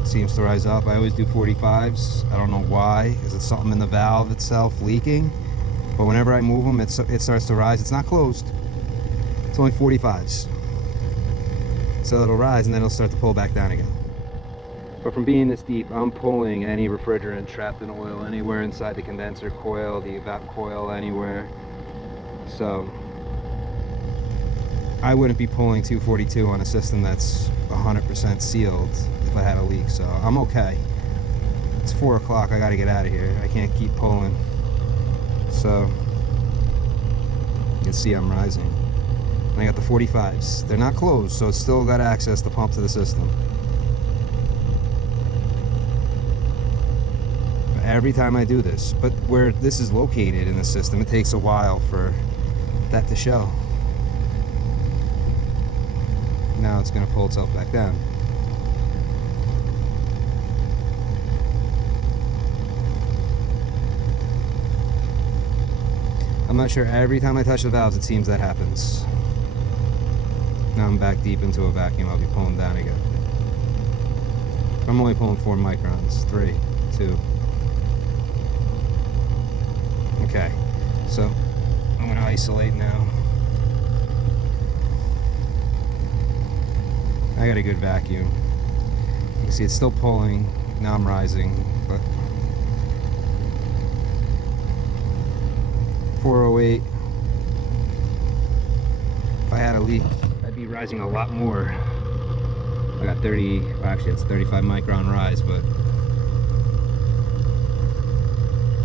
it seems to rise up. I always do 45s. I don't know why. Is it something in the valve itself leaking? But whenever I move them, it starts to rise. It's not closed. It's only 45s. So it'll rise and then it'll start to pull back down again. But from being this deep, I'm pulling any refrigerant trapped in oil anywhere inside the condenser coil, the evap coil, anywhere. So I wouldn't be pulling 242 on a system that's 100% sealed if I had a leak. So I'm okay. It's 4 o'clock. I got to get out of here. I can't keep pulling. So you can see I'm rising. And I got the 45s. They're not closed, so it's still got access to pump to the system. Every time I do this, but where this is located in the system, it takes a while for that to show. Now it's going to pull itself back down. I'm not sure, every time I touch the valves it seems that happens. Now I'm back deep into a vacuum, I'll be pulling down again. I'm only pulling 4 microns, 3, 2. Okay, so I'm going to isolate now. I got a good vacuum. You can see it's still pulling. Now I'm rising, but 408. If I had a leak, I'd be rising a lot more. I got 30, well, actually it's 35 micron rise, but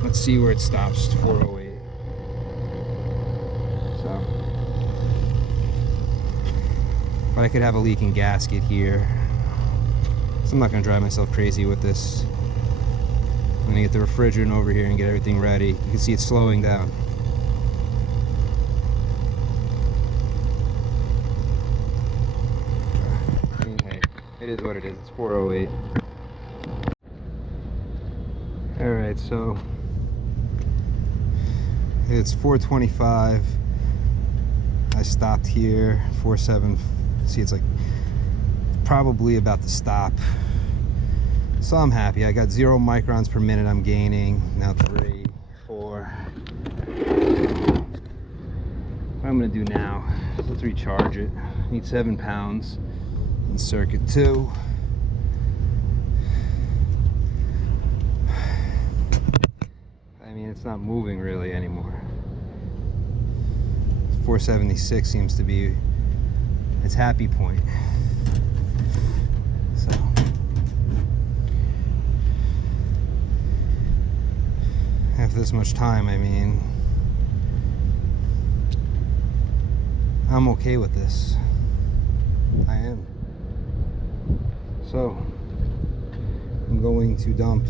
let's see where it stops. 408. So, but I could have a leaking gasket here. So I'm not going to drive myself crazy with this. I'm going to get the refrigerant over here and get everything ready. You can see it's slowing down. I mean, hey, it is what it is. It's 408. Alright, so it's 425. I stopped here. 47. See, it's like probably about to stop. So I'm happy. I got 0 microns per minute I'm gaining. Now 3, 4. What I'm going to do now, let's recharge it. I need 7 pounds in circuit 2. I mean, it's not moving really anymore. 476 seems to be its happy point. So after this much time, I mean, I'm okay with this. I am. So I'm going to dump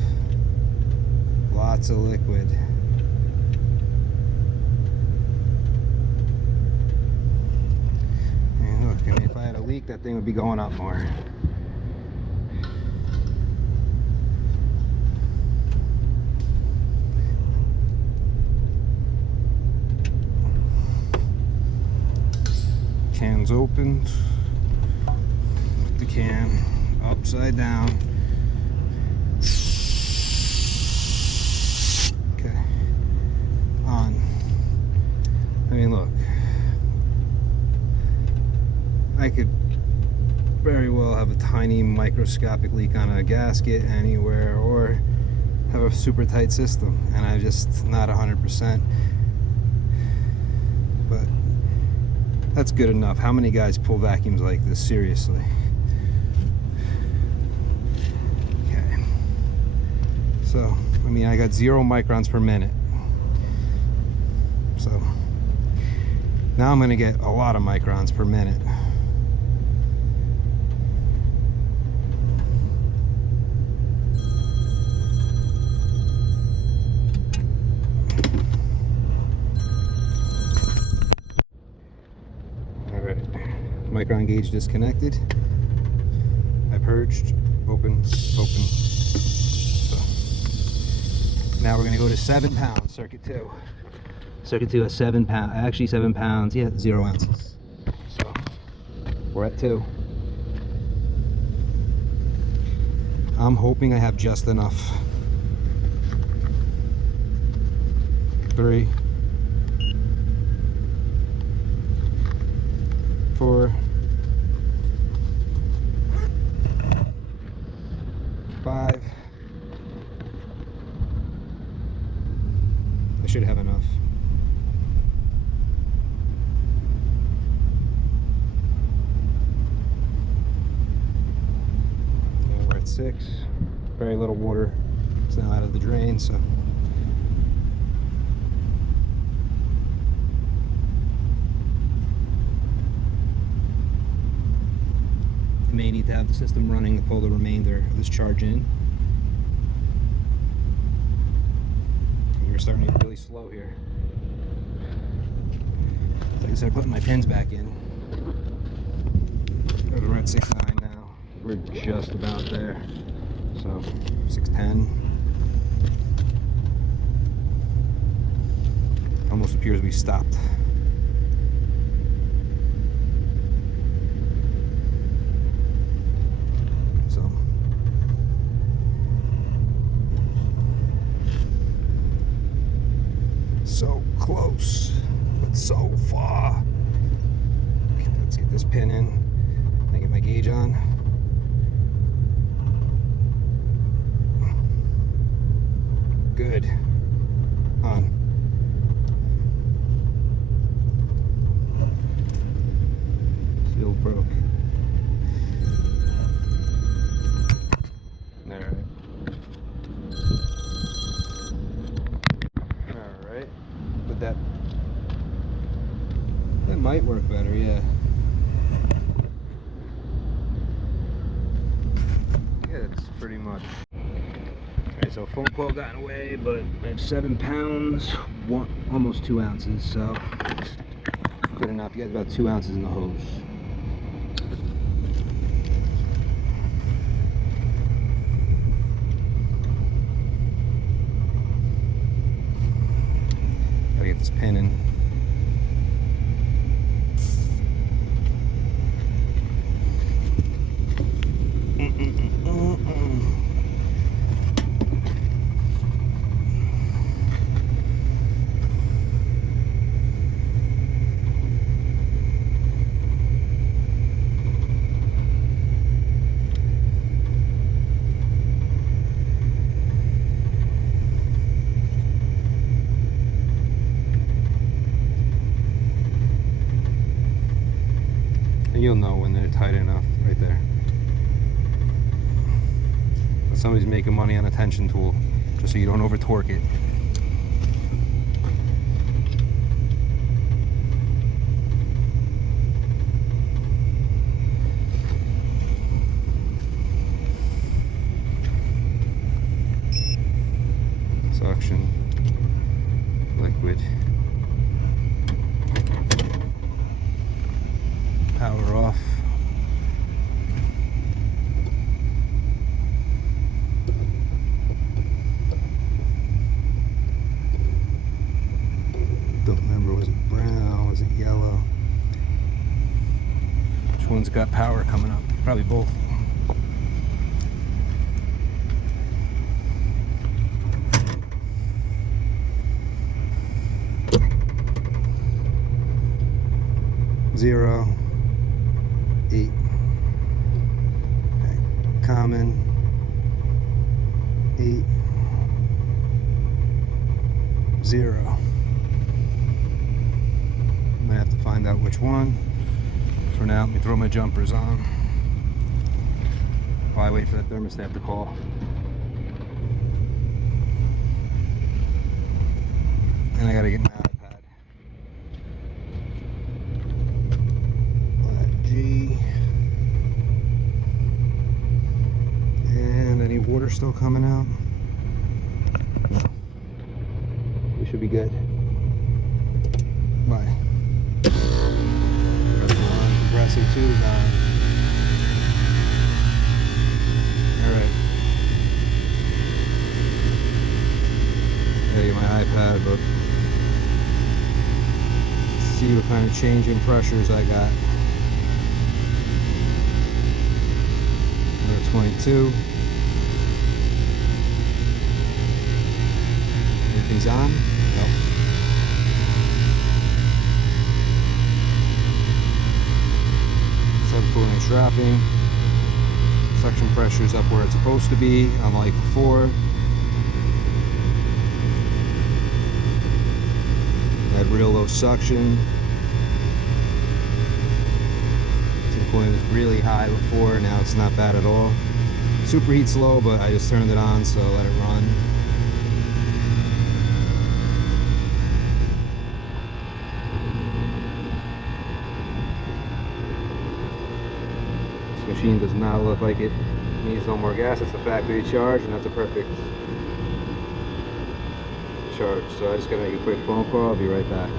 lots of liquid. And look, I mean, if I had a leak, that thing would be going up more. Can's opened. Put the can upside down. Okay. On. I mean, look. I could very well have a tiny microscopic leak on a gasket anywhere, or have a super tight system, and I'm just not 100%. But that's good enough. How many guys pull vacuums like this? Seriously. Okay. So, I mean, I got 0 microns per minute. So, now I'm going to get a lot of microns per minute. Micron gauge disconnected. I purged, open. So now we're going to go to 7 pounds, circuit 2. Circuit 2 has 7 pounds, actually 7 pounds, yeah, 0 ounces. So we're at 2. I'm hoping I have just enough. 3, 4, 6. Very little water. It's now out of the drain, so. You may need to have the system running to pull the remainder of this charge in. We're starting to get really slow here. So I can start putting my pins back in. We're at 6.9 now. We're just about there. So 6.10. Almost appears we stopped. So close, but so far. Okay, let's get this pin in. I get my gauge on. Good. On. Seal broke. Alright. But that might work better, yeah. Yeah, it's pretty much. Alright, so phone coil gotten away, but I have 7 pounds, almost 2 ounces, so good enough. You got about 2 ounces in the hose. Gotta get this pin in. And you'll know when they're tight enough right there. But somebody's making money on a tension tool just so you don't over torque it. Suction, liquid, power off. Don't remember, was it brown, was it yellow? Which one's got power coming up? Probably both. Zero, 8, okay. Common, 8, 0. I'm gonna have to find out which one. For now, let me throw my jumpers on while I wait for that thermostat to call. And I gotta get my iPad. G. And any water still coming out? No. We should be good. Bye. Compressor 2 is on. Alright. There you go, my iPad, but let's see what kind of change in pressures I got. 22. Everything's on? Nope. Subcooling and strapping. Suction pressure's up where it's supposed to be, unlike before. Had real low suction. Subcooling was really high before, now it's not bad at all. Superheat's low, but I just turned it on, so let it run. This machine does not look like it needs no more gas. It's a factory charge, and that's a perfect charge. So I just gotta make a quick phone call. I'll be right back.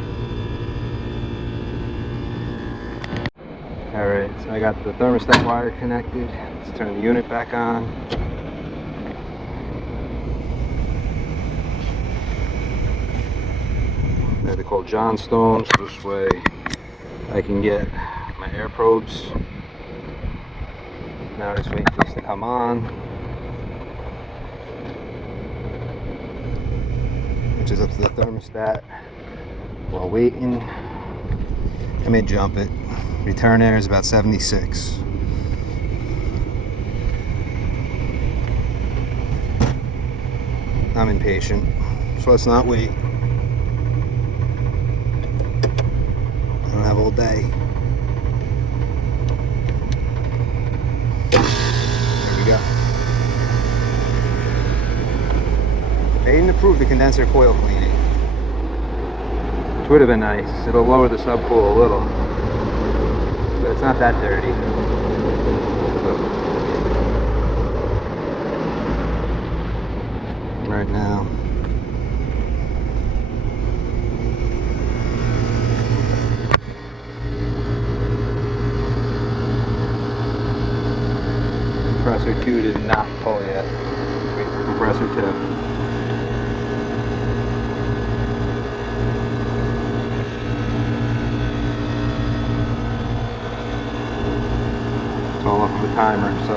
Alright, so I got the thermostat wire connected. Let's turn the unit back on. They're called John Stones. This way I can get my air probes. Now I just wait for this to come on, which is up to the thermostat. While waiting, I may jump it. Return air is about 76. I'm impatient, so let's not wait. I don't have all day. There we go. They didn't approve the condenser coil cleaning, which would have been nice. It'll lower the subcool a little, but it's not that dirty. Right now, compressor 2 did not pull yet. Wait for compressor 2. All off of the timer, so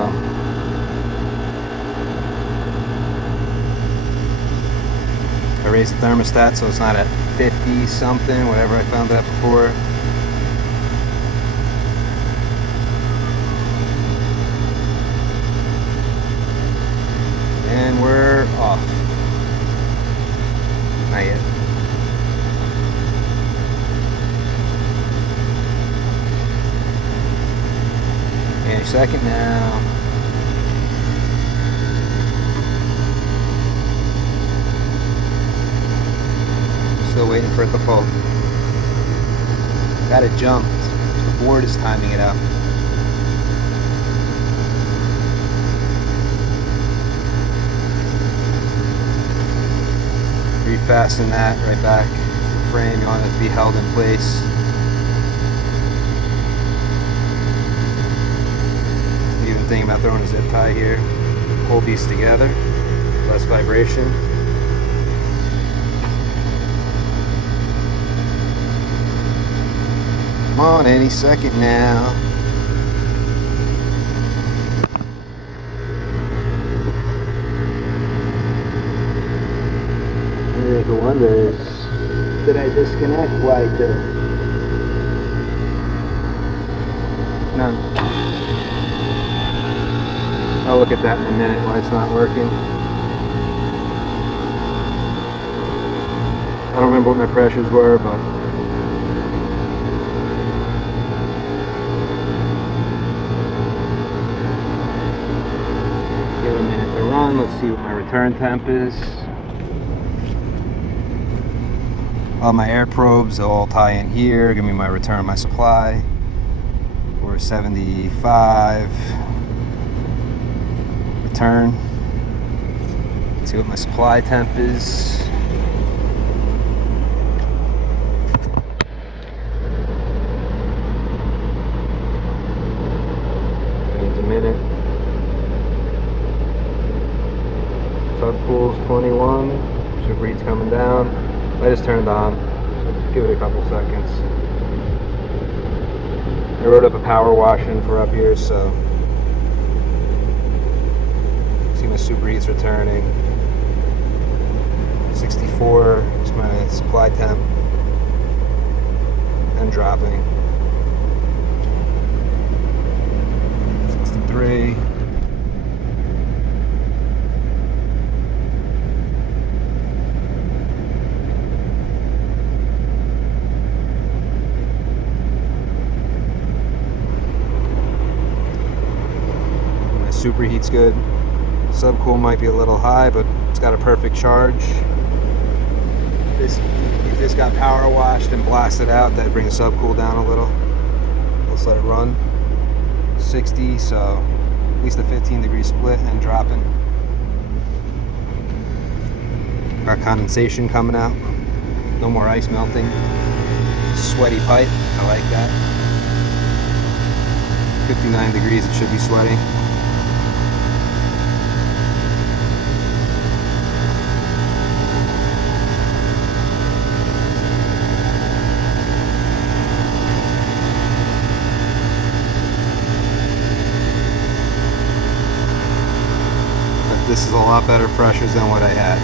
I raised the thermostat so it's not at 50 something, whatever I found that before. And we're off. Not yet. Any second now. Still waiting for it to pull. Got it jumped. The board is timing it out. Refasten that right back to the frame. You want it to be held in place. Even thinking about throwing a zip tie here. Hold these together. Less vibration. Come on, any second now. The wonder is, did I disconnect? Why did? None. I'll look at that in a minute, why it's not working. I don't remember what my pressures were, but give it a minute to run. Let's see what my return temp is. All my air probes, they'll all tie in here. Give me my return, my supply. We're 75. Return. Let's see what my supply temp is. Needs a minute. Subcool's 21. Superheat's coming down. I just turned on, so just give it a couple seconds. I wrote up a power washing for up here, so see my superheat's returning. 64 is my supply temp, and dropping. 63. Superheat's good. Subcool might be a little high, but it's got a perfect charge. If this got power washed and blasted out, that'd bring the subcool down a little. Let's let it run. 60, so at least a 15-degree split and dropping. Got condensation coming out. No more ice melting. Sweaty pipe. I like that. 59 degrees, it should be sweaty. But this is a lot better pressures than what I had.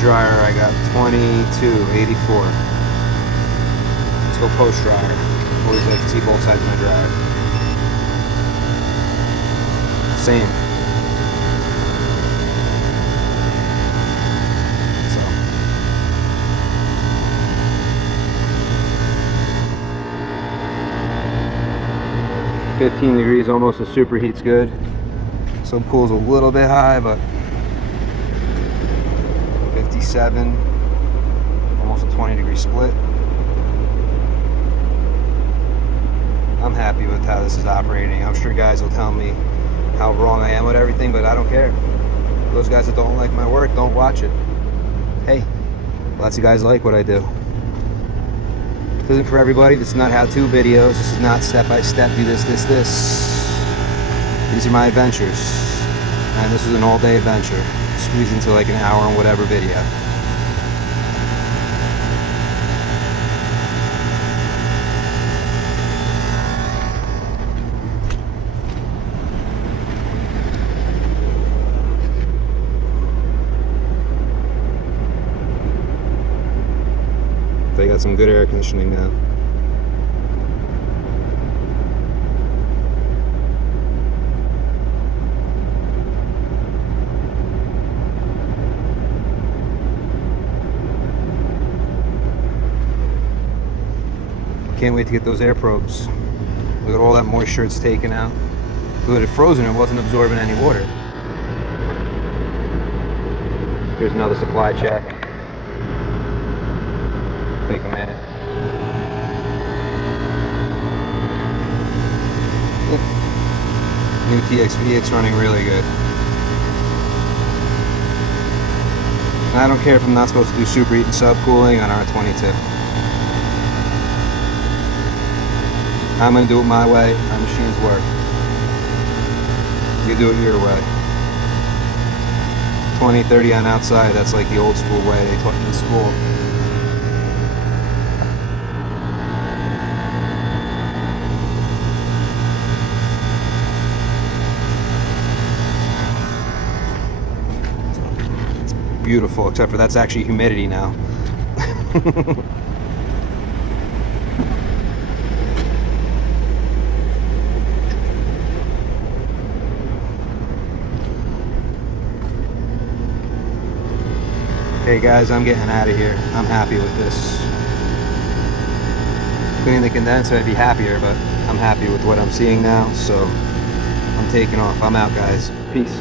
Dryer, I got 2284. Let's go post dryer. Always like to see both sides of my dryer. Same. So 15 degrees, almost as superheat's good. Subcool's a little bit high, but 57, almost a 20-degree split. I'm happy with how this is operating. I'm sure guys will tell me how wrong I am with everything, but I don't care. Those guys that don't like my work, don't watch it. Hey, lots of guys like what I do. This isn't for everybody. This is not how-to videos. This is not step-by-step, do this, this, this. These are my adventures. And this is an all-day adventure. Squeeze into like an hour on whatever video. They got some good air conditioning now. Can't wait to get those air probes. Look at all that moisture it's taken out. If it had frozen, it wasn't absorbing any water. Here's another supply check. Take a minute. New TXV, it's running really good. I don't care if I'm not supposed to do superheat and subcooling on R22. I'm going to do it my way. My machines work. You do it your way. 20, 30 on outside, that's like the old school way they taught in school. It's beautiful, except for that's actually humidity now. Okay guys, I'm getting out of here. I'm happy with this. Cleaning the condenser, I'd be happier, but I'm happy with what I'm seeing now, so I'm taking off. I'm out, guys. Peace.